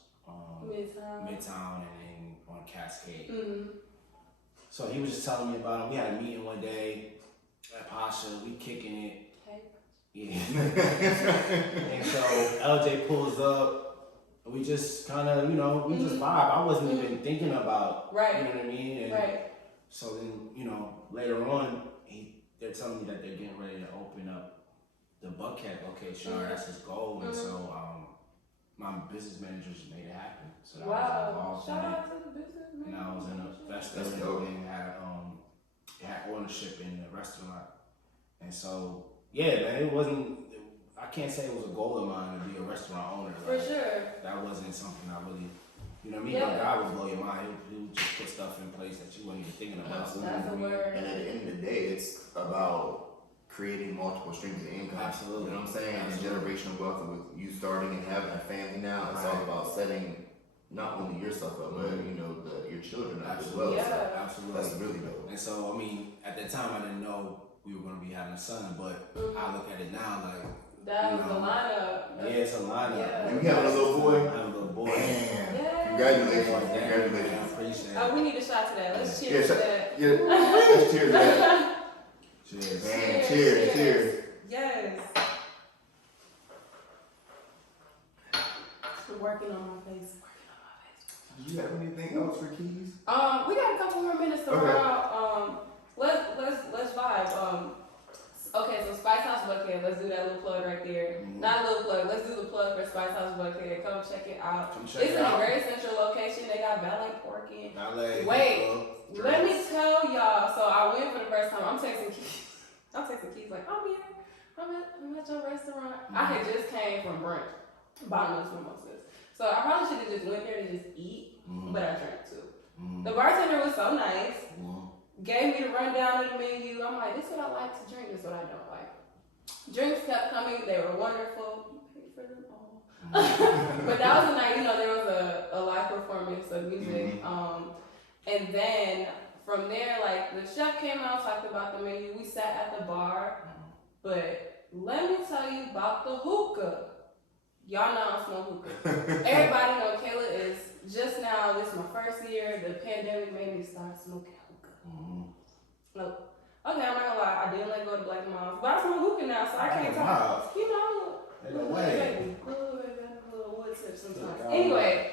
Midtown, and then on Cascade. So he was just telling me about him. We had a meeting one day at Pasha. We kicking it. Yeah. And so LJ pulls up. We just kind of, we just vibe. I wasn't even thinking about, you know what I mean? And so then, later on, they're telling me that they're getting ready to open up the Buckhead location. That's his goal. And so my business manager just made it happen. So that was involved. Shout out to the business manager. And I was in a festival and had ownership in the restaurant. And so, yeah, man, I can't say it was a goal of mine to be a restaurant owner. For sure. That wasn't something I really, you know what I mean? But God would blow your mind. He would just put stuff in place that you weren't even thinking about. That's a word. And at the end of the day, it's about creating multiple streams of income. Absolutely. You know what I'm saying? And generational wealth with you starting and having a family now. It's all about setting not only yourself up, but your children up as well. Yeah. So Absolutely. that's really dope. And so, I mean, at that time, I didn't know we were going to be having a son, but I look at it now like, that was the lineup. Yeah, it's a lineup. Yeah. And we having a little boy? I have a little boy. Damn. Yeah. Congratulations. I Congratulations. appreciate it. Oh, we need a shot to that. Let's cheers to that. Yeah. Let's cheers to that. Cheers. Man, cheers. Yes. Still working on my face. Do you have anything else for Keyz? We got a couple more minutes to run out. Let's vibe. Okay, so Spice House Buckhead, let's do that little plug right there. Not a little plug, let's do the plug for Spice House Buckhead. Come check it out. It's in a very central location. They got valet parking. Wait, let me tell y'all. So I went for the first time. I'm texting Keyz like, I'm here. I'm at your restaurant. I had just came from brunch, bottomless mimosas. So I probably should have just went there to just eat, but I drank too. The bartender was so nice. Gave me the rundown of the menu. I'm like, this is what I like to drink, this is what I don't like. Drinks kept coming, they were wonderful. You paid for them all. But that was the night, there was a live performance of music. And then from there, like the chef came out, talked about the menu. We sat at the bar, but let me tell you about the hookah. Y'all know I don't smoke hookah. Everybody know Kayla is just now, this is my first year, the pandemic made me start smoking hookah. Look, okay, I'm not gonna lie, I didn't let go of the Black Moms, but I smoke hookah now, so I can't talk. Little wood tip sometimes. Anyway,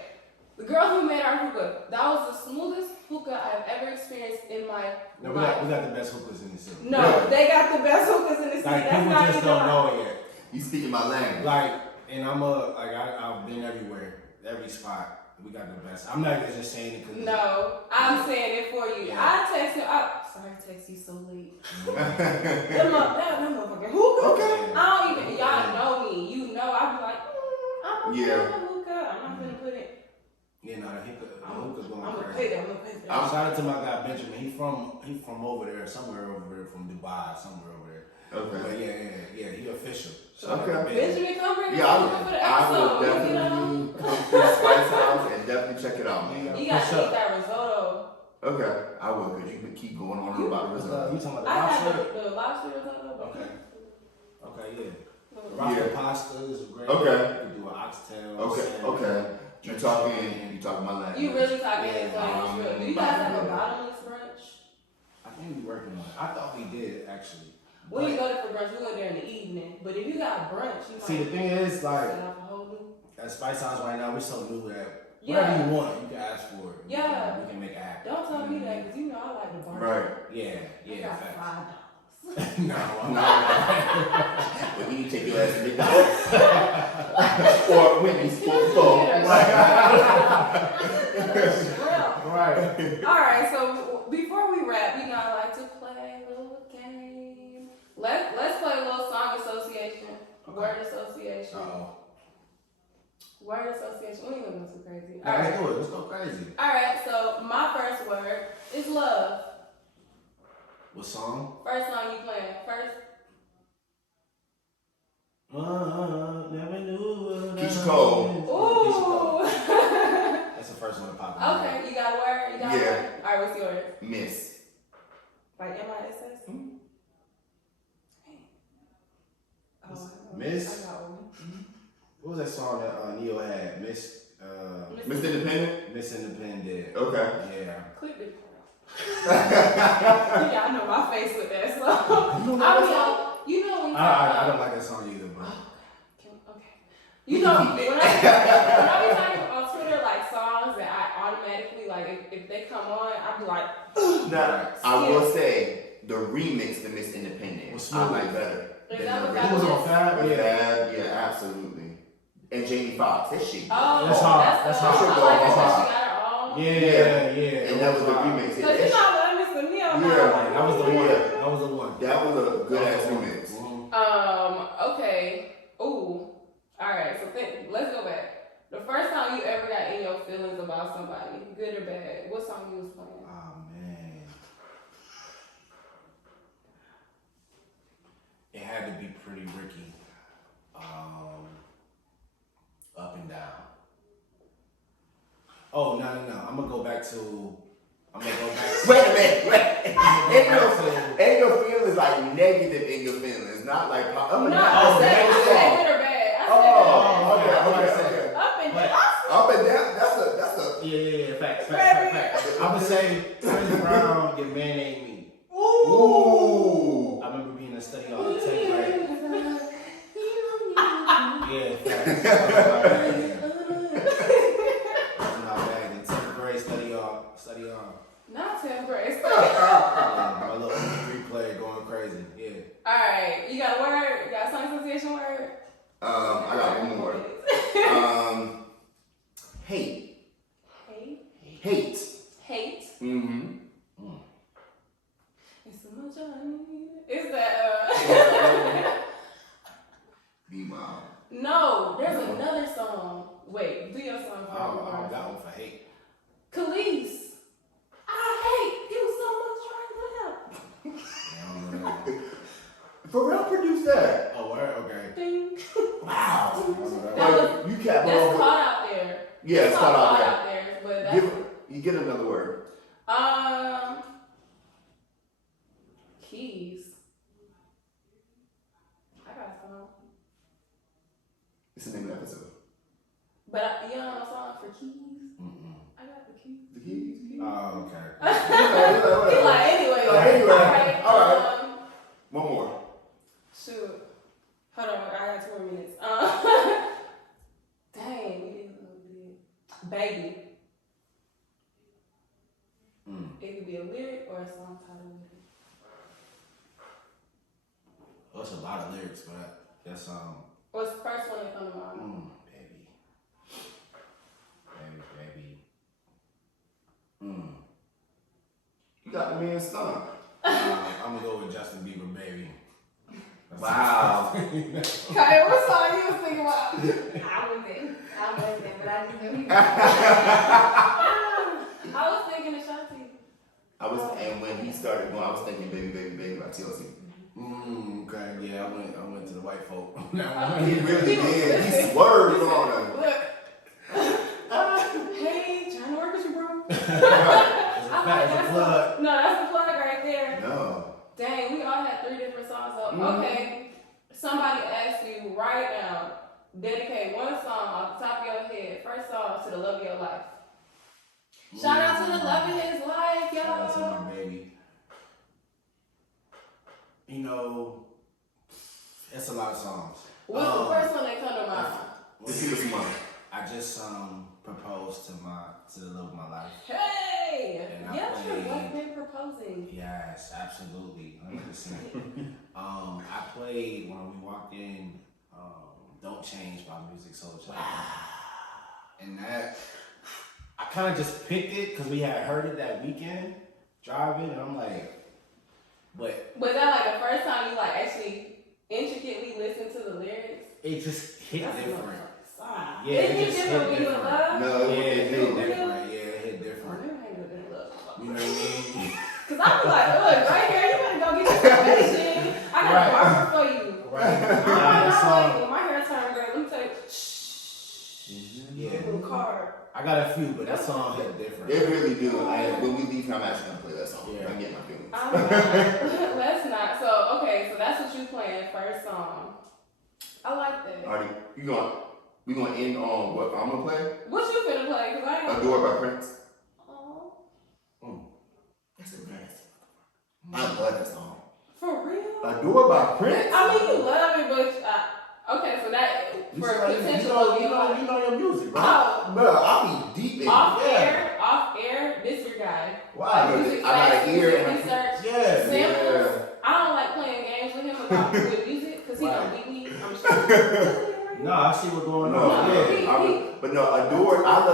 the girl who made our hookah, that was the smoothest hookah I've ever experienced in my life. We got the best hookahs in the city. No, they got the best hookahs in the city. Like, people just don't know it yet. You speaking my language. Like, and I've been everywhere, every spot. We got the best. I'm not just saying it because. No, I'm saying it for you. Yeah. Sorry to text you so late. That motherfucking hookah. Okay. I don't even, y'all know me. I be like, I'm gonna Yeah. put the hookah. I'm not gonna put it. Yeah, no, the hookah's going I'm gonna crazy. pay that. Shout out to my guy Benjamin. He from over there, somewhere over there, from Dubai, somewhere over there. Okay. But yeah, he official. Shout out to Okay. Benjamin, come bring us Yeah, hookah for the I will episode. definitely come to the Spice House and definitely check it out, man. You gotta eat that risotto. Okay, I will, because you can keep going on about You risotto. talking about I the had lobster? the lobster risotto. Okay, yeah. Rocket pasta is great. Okay. You can do an oxtail. Okay. You talking my language. You really talking in Yeah, language. Do you guys have a bottomless brunch? I think we're working on it. I thought we did, actually. We didn't go there for brunch. We went there in the evening. But if you got brunch, you See, the thing is, like, set up a whole new. at Spice House right now, we're so new that Yeah. whatever you want, you can ask for it. Yeah. We can make it happen. Don't tell me that, because I like the bar. Right. Yeah, I got facts. $5. No, I'm No. not. But you need to take your ass to McDonald's. Or Wendy's for full. Right. Alright, so before we wrap, I like to play a little game. Let's play a little song association. Okay. Word association. Uh-oh. Word association. We ain't gonna go too crazy. Now, let's do it. Let's go crazy. Alright, so my first word is love. What song? First song you playing. First. Never knew. Keisha Cole. Ooh. That's the first one that popped in. Okay, you got a word? You got a Yeah. word? Alright, what's yours? Miss. Like M-I-S-S? Oh, Miss? I got one. What was that song that Neo had? Miss Independent? Miss Independent. Okay. Yeah. Clip it. Yeah, I know my face with that song. You don't like that song? You know when I don't like that song either, bro. Okay. You know, when I be talking on Twitter, like songs that I automatically, like, if they come on, I be like, Now, I will say, the remix to Miss Independent, I like better. Is than that the what original. that was on Fab? With Yeah. Fab, yeah, absolutely. And Jamie Foxx, that shit. oh, That's hard. that's That's hard. hard. I like That's that hard. she got her own. Yeah. And that was the remix. Because you know what I miss the Neo. Yeah. That was the one. Yeah. That was the one. That was a good ass That was the remix. one. Okay. Ooh. Alright, so let's go back. The first time you ever got in your feelings about somebody, good or bad, what song you was playing? Oh man. It had to be Pretty Ricky. Up and Down. Oh no. I'm gonna go back to. Wait a minute. Ain't your feelings like negative in your feelings, not like up and No, down. I said That's good wrong. or bad. I said Oh, good or bad. okay. Up and But- down. Up and down. That's a. Yeah. Facts. I would say Chris Brown, Your Man Ain't Me. Ooh. I remember being in study hall in 10th grade. Yeah, facts. Not bad. In 10th grade, study hall. Not 10th grade. My little MP3 player going crazy. Yeah. Alright, you got a word? You got a song association word? I got one more. Hate. Hate. Mm-hmm. It's so much I need. Is that Be mom. No, there's another song. Wait, do your song for I got one for hate. Khalees. I hate you so much right now. For real, produce that. Oh, word? Okay. Ding. Wow. That was- You can't. That's caught out there. Yeah, it's caught out there. there. But that's You get another word. Keys. I got a song. It's the name of the episode. But you don't know a song for Keys? Mm-mm. I got the Keys. The keys. Oh, okay. He like, anyway. Anyway. All right. Um, One more. shoot. Hold on, I got 2 more minutes. Dang, we didn't know we did. Baby. It could be a lyric or a song title with it. Well, that's a lot of lyrics, but that's What's the first one that comes to mind? baby. You got the man's son. I'm gonna go with Justin Bieber, baby. That's Wow. Kyle, what song you was thinking about? I wasn't, but I didn't know he I was thinking of Shanti. And when he started going, I was thinking Baby by TLC. Okay, yeah, I went to the white folk. He really did. He swerved on him. Look. Hey, trying to work with you, bro. That's a plug. No, that's the plug right there. No. Dang, we all had 3 different songs. So, okay, somebody asked you right now, dedicate one song off the top of your head, first song to the love of your life. Shout out to the love of his life, y'all. Shout out to my baby. You know, it's a lot of songs. What's the first one that come to mind? This is mine. I just proposed to the love of my life. Hey! And I Yes, you're played- black man proposing. Yes, absolutely, 100%. I played when we walked in. Don't Change by Music Soldier. And that I kind of just picked it because we had heard it that weekend driving, and I'm like, but Was that like the first time you like actually intricately listened to the lyrics? it just hit That's a different. motherfucking song. Yeah, It it hit just different hit when you in different. love? No, Yeah, it hit no. different. Yeah, it hit Oh, different. never ain't good in love. You know what I mean? Cause I be like, look, right here, you better go get your salvation. I got Right. a barber for you. Right. I'm That not song. like my hair turned gray. Let me tell you, shh. Yeah. Little card. I got a few, but that song hit different. They really do. When we leave here, I'm actually gonna play that song. Yeah. I get my feelings. I'm not. Let's not. So, okay, so that's what you playing, first song. I like that. Alright, we gonna end on what I'm gonna play? What you finna play? Cause I ain't. Adore by Prince. Oh, That's a nasty. I love that song. for real? Adore by Prince. I mean, you love it, but okay, so that You for sound like potential. you know your music, bro. Oh, Bro, I'll be deep in off it. air. This your guy. Why? Music I got facts, an ear music and research. Yeah. Samples. I don't like playing games with him about good music because he don't beat me. I'm sure. No, I see what's going No, on. Yeah. but no, Adore. I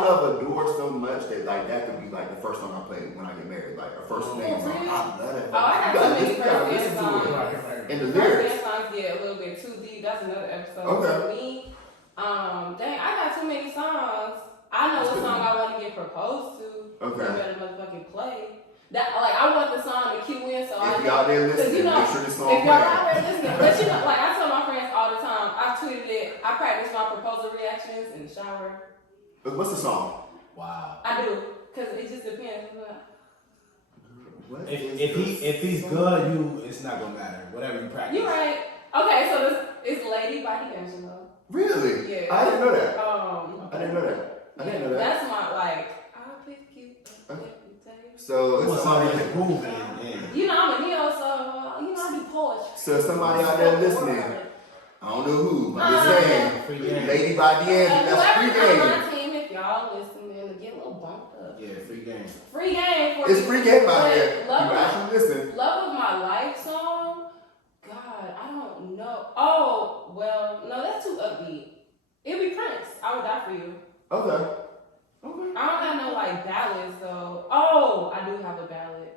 love Adore so much that like that could be like the first song I play when I get married, like a first thing song. Really? I love that. Oh, I got too many You gotta first listen dance to it. songs. And the First lyrics. dance songs get a little bit too deep. That's another episode. Okay. For me, dang, I got too many songs. I know what song I want to get proposed to. Okay. You better motherfucking play. That like I want the song to cue in so I If y'all there listening, you know, make sure this song if y'all plays. out there listening, but you know, like I tell my friends all the time, I tweeted it. I practice my proposal reactions in the shower. But what's the song? Wow. I do, cause it just depends. What If he's good, it's not gonna matter. Whatever you practice. You're right. Okay, so this is Lady by D'Angelo. Really? Yeah. I didn't know that. I didn't know that. That's my like. I'll pick you up. Okay. Let me tell you. So What's it's something somebody, that's moving? Yeah. You know I'm a neo, so you know I do poetry. so somebody out there listening, I don't know who, but I'm just saying, Free game. Lady by D'Angelo, that's free Whoever's on game. my team, if y'all listening, to get a little bumped up. Yeah, free game. Free game for It's you. free game out But there. You actually listen. Love of My Life song. God, I don't know. Oh, well, no, that's too upbeat. It'd be Prince. I Would Die For You. Okay. I don't have no like ballads though. Oh, I do have a ballad.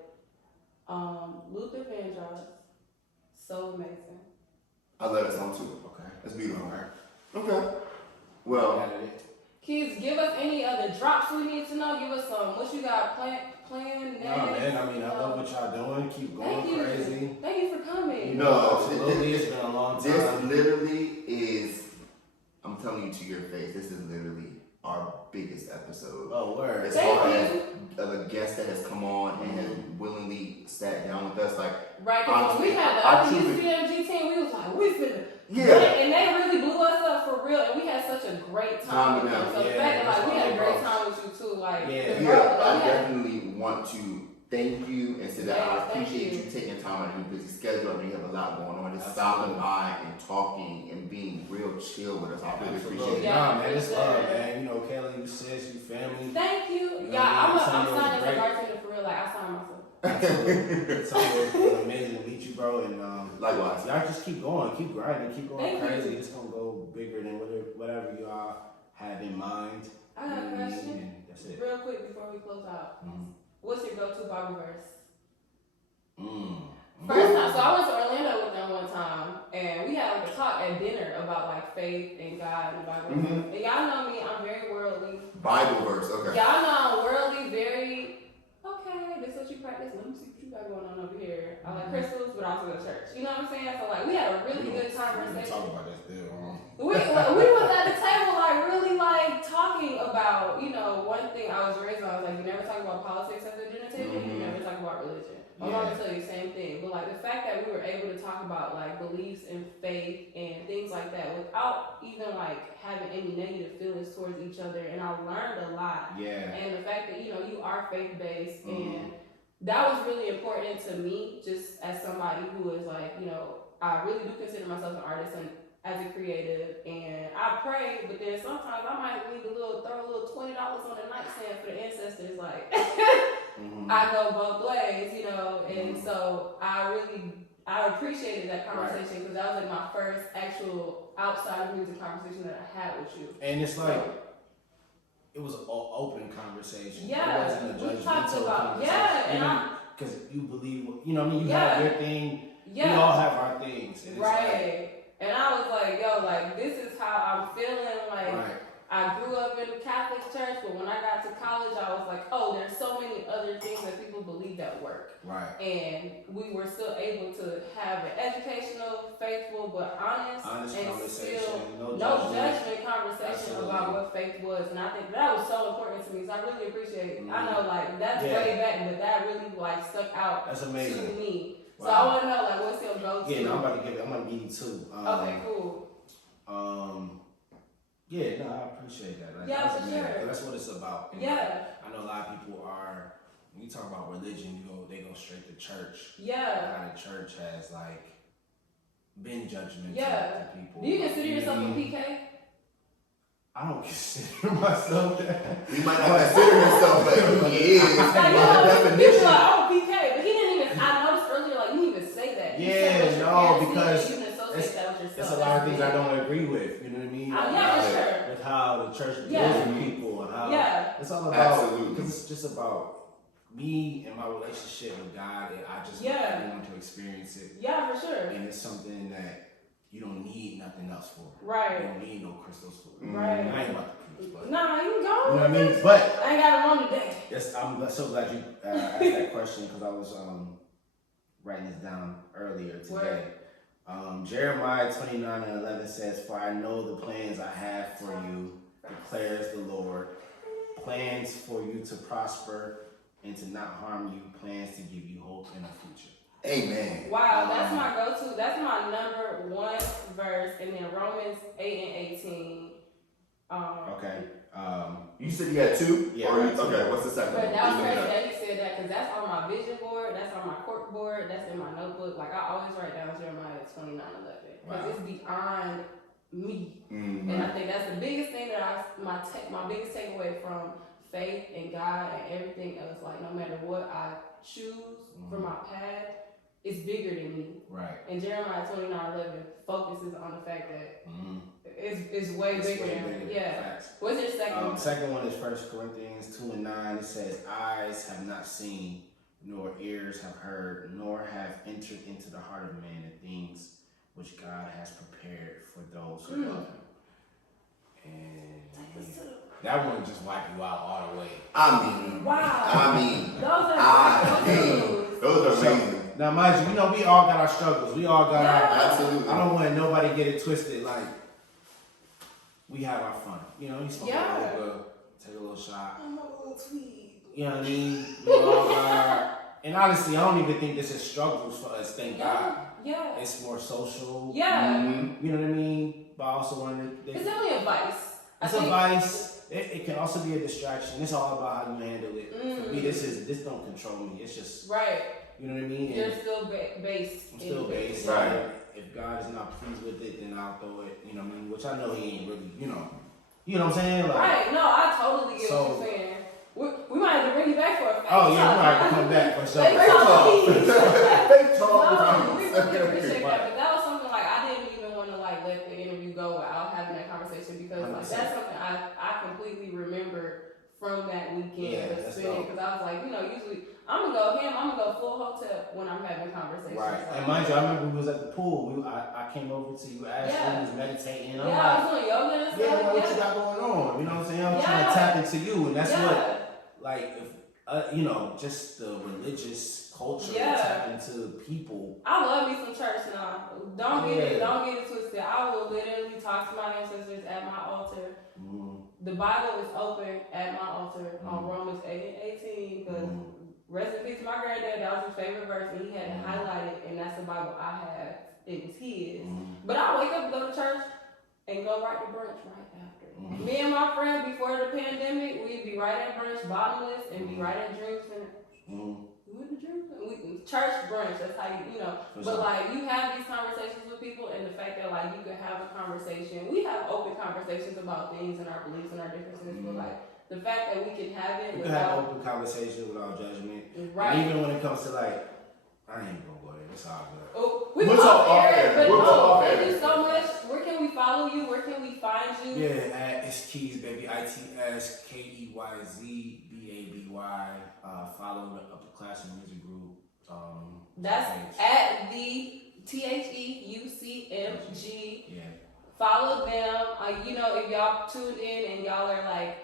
Luther Vandross. So amazing. I love that song too. Okay. That's beautiful. Alright. Okay. Well, Kids, give us any other drops we need to know. Give us some. What you got planned next? No, man. I mean, I love what y'all doing. Keep going Thank you. crazy. Thank you for coming. No, Absolutely. It's been a long this time. literally is, I'm telling you to your face, this is literally our biggest episode. Oh, word. As Thank far you. as a guest that has come on and has willingly sat down with us, like, Right, because when we had the I other truly- UCMG team, we was like, we finna. yeah. And they really blew us up for real, and we had such a great time with them. So the Yeah, fact that like we had a that's great what time with you too, like Yeah. the Yeah, bro, I like, we had- definitely want to thank you and say that Yes, I thank appreciate you. you taking time out of your busy schedule. I know you have a lot going on. Just Absolutely. stopping by and talking and being real chill with us. I really appreciate it. Yeah. Nah, man, it's for love, sure. man. You know, Kayla, you sis, you family. Thank you. You know Yeah, what I I'm mean? signing as a Great. bartender for real. Like I signed myself. It's always amazing to meet you, bro. And Likewise. y'all just keep going, keep grinding, keep going Thank crazy. you. It's gonna go bigger than whatever y'all have in mind. I got a question. And that's it. Real quick before we close out. Mm. What's your go-to Bible verse? Mm. First time, so I went to Orlando with them one time, and we had like a talk at dinner about like faith and God and the Bible. Mhm. And y'all know me, I'm very worldly. Bible verse, okay. Y'all know I'm worldly, very okay. This is what you practice. Let me see what you got going on over here. I like crystals, but also the church. You know what I'm saying? So like we had a really good conversation. Talk about that still. We was at the table like really like talking about, you know, one thing I was raised on. I was like, you never talk about politics at the dinner table. You never talk about religion. I'm gonna tell you the same thing. But like the fact that we were able to talk about like beliefs and faith and things like that without even like having any negative feelings towards each other, and I learned a lot. Yeah. And the fact that, you know, you are faith based, and that was really important to me, just as somebody who is like, you know, I really do consider myself an artist and as a creative, and I pray, but then sometimes I might throw a little $20 on the nightstand for the ancestors, like I go both ways, you know, and so I appreciated that conversation because that was like my first actual outside of music conversation that I had with you. And it's like, it was an open conversation. Yeah, It wasn't a we talked judgmental about, conversation. and Because you believe, you know what I mean? You Yeah. have your thing. yeah. We all have our things. And it's Right. And I was like, yo, like, this is how I'm feeling. Like, Right. I grew up in the Catholic church, but when I got to college, I was like, oh, there's so many other things that people believe that work. Right. And we were still able to have an educational, faithful, but honest and conversation. still No judgment conversation Absolutely. about what faith was. And I think that was so important to me. So I really appreciate it. I know, like, that's Yeah. way back, but that really, like, stuck out That's to amazing. me. So I want to know, like, what's your go-to? Yeah, no, I'm about to give it. I'm gonna give you two. Okay, cool. Yeah, no, I appreciate that. Like, Yeah, for sure. That's what it's about. And Yeah. I know a lot of people are. When you talk about religion, they go straight to church. Yeah. How the church has like been judgmental Yeah. to people. Do you consider yourself a PK? I don't consider myself that. He might not consider himself, but he is. Like, By people definition. like, oh, PK, but he didn't even. I noticed earlier, like, you didn't even say that. You said what your parents did, because you didn't associate that with yourself. There's a lot of things I don't agree with. You know what I mean? Yeah, for sure. With how the church deals Yeah. with people and how it's all about. Absolutely. Because it's just about me and my relationship with God. And I just want everyone to experience it. Yeah, for sure. And it's something that you don't need nothing else for. Right. You don't need no crystals for. Right. I ain't about to preach, but Nah, you go. you know what I mean? But I ain't got it wrong today. yes, I'm so glad you asked that question because I was writing this down earlier today. Jeremiah 29:11 says, "For I know the plans I have for you, declares the Lord, plans for you to prosper and to not harm you, plans to give you hope in the future." Amen. Wow, that's my go-to. That's my number one verse, and then Romans 8:18. Okay. You said you had two? Yeah. Okay, what's the second But one? that was crazy that you said that because that's on my vision board, that's on my cork board, that's in my notebook. Like, I always write down Jeremiah 29:11 because it's beyond me. Mm-hmm. And I think that's the biggest thing that my biggest takeaway from faith and God and everything else. Like, no matter what I choose for my path, it's bigger than me. Right. And Jeremiah 29:11 focuses on the fact that it's way bigger than Facts. What's your second one? Second one is 1 Corinthians 2:9. It says, "Eyes have not seen, nor ears have heard, nor have entered into the heart of man the things which God has prepared for those who love Him." And that one just wiped you out all the way. Those are amazing. Now, mind you, we all got our struggles. We all got our. Absolutely. I don't want nobody to get it twisted. Like, we have our fun. You smoke a hookah, take a little shot. I'm a little tweed. You know what I mean? We all got our. And honestly, I don't even think this is struggles for us. Thank God. Yeah. It's more social. Yeah. You know what I mean? But I also wanted to. It's only advice. It's a vice. It can also be a distraction. It's all about how you handle it. For me, this don't control me. It's just right. You know what I mean? You're still based. I'm still based. Right. If God is not pleased with it, then I'll throw it. You know what I mean? Which I know He ain't really. You know what I'm saying? Like, right. No, I totally get what you're saying. We might have to bring you back for a fact. Oh yeah, we might have to come back for sure. Fake talk. No, we really appreciate that. But that was something like I didn't even want to like let the interview go without having that conversation because like that's something I completely remember from that weekend spending because I was like, usually I'm gonna go ham, I'm gonna go full hotel when I'm having conversations. Right. Like, And mind you, I remember we was at the pool. I came over to you, Ashley, we was meditating. I'm I was doing yoga and stuff. What you got going on? You know what I'm saying? I'm trying to tap into you, and that's what. Like, if, just the religious culture tap into people. I love me some church now. Don't get it twisted. I will literally talk to my ancestors at my altar. The Bible is open at my altar on Romans 8:18 because rest in peace, my granddad, that was his favorite verse, and he had it highlighted, and that's the Bible I have. It was his. But I wake up, go to church, and go right to brunch right after. Me and my friend before the pandemic, we'd be right at brunch, bottomless, and be right at drinks and church brunch. That's how you But like you have these conversations with people, and the fact that like you can have a conversation. We have open conversations about things and our beliefs and our differences, but like the fact that we can have it have open conversation without judgment. Right. And even when it comes to like, I ain't gonna go there. It's all good. Oh, we're off air, but thank you so much. Where can we follow you? Where can we find you? Yeah, at ItsKeyzBaby, ItsKeyzBaby. Follow the Upperclassmen Music Group. That's page. at the THEUCMG. Yeah. Follow them. If y'all tuned in and y'all are like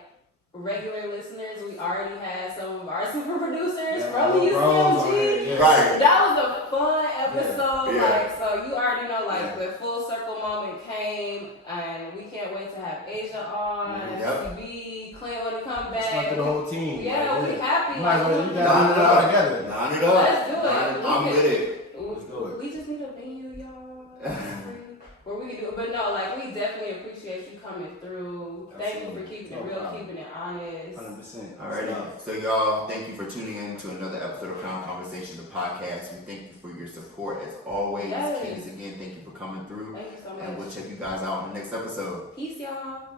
regular listeners, we already had some of our super producers from the UCMG. Right. That was a fun episode. Yeah. Like, so you already know, like, the full circle moment came, and we can't wait to have Asia on, CB, Clint want to come back. Let's the whole team. Yeah, we happy. You gotta do it all together. Line it up. Let's do it. I'm with it. we do. But no, like, we definitely appreciate you coming through. Thank you for keeping it real, keeping it honest. 100%. Alrighty. So y'all, thank you for tuning in to another episode of Crown Conversation, the podcast. We thank you for your support as always. Yes. Keyz, again, thank you for coming through. Thank you so And we'll much. check you guys out in the next episode. Peace, y'all.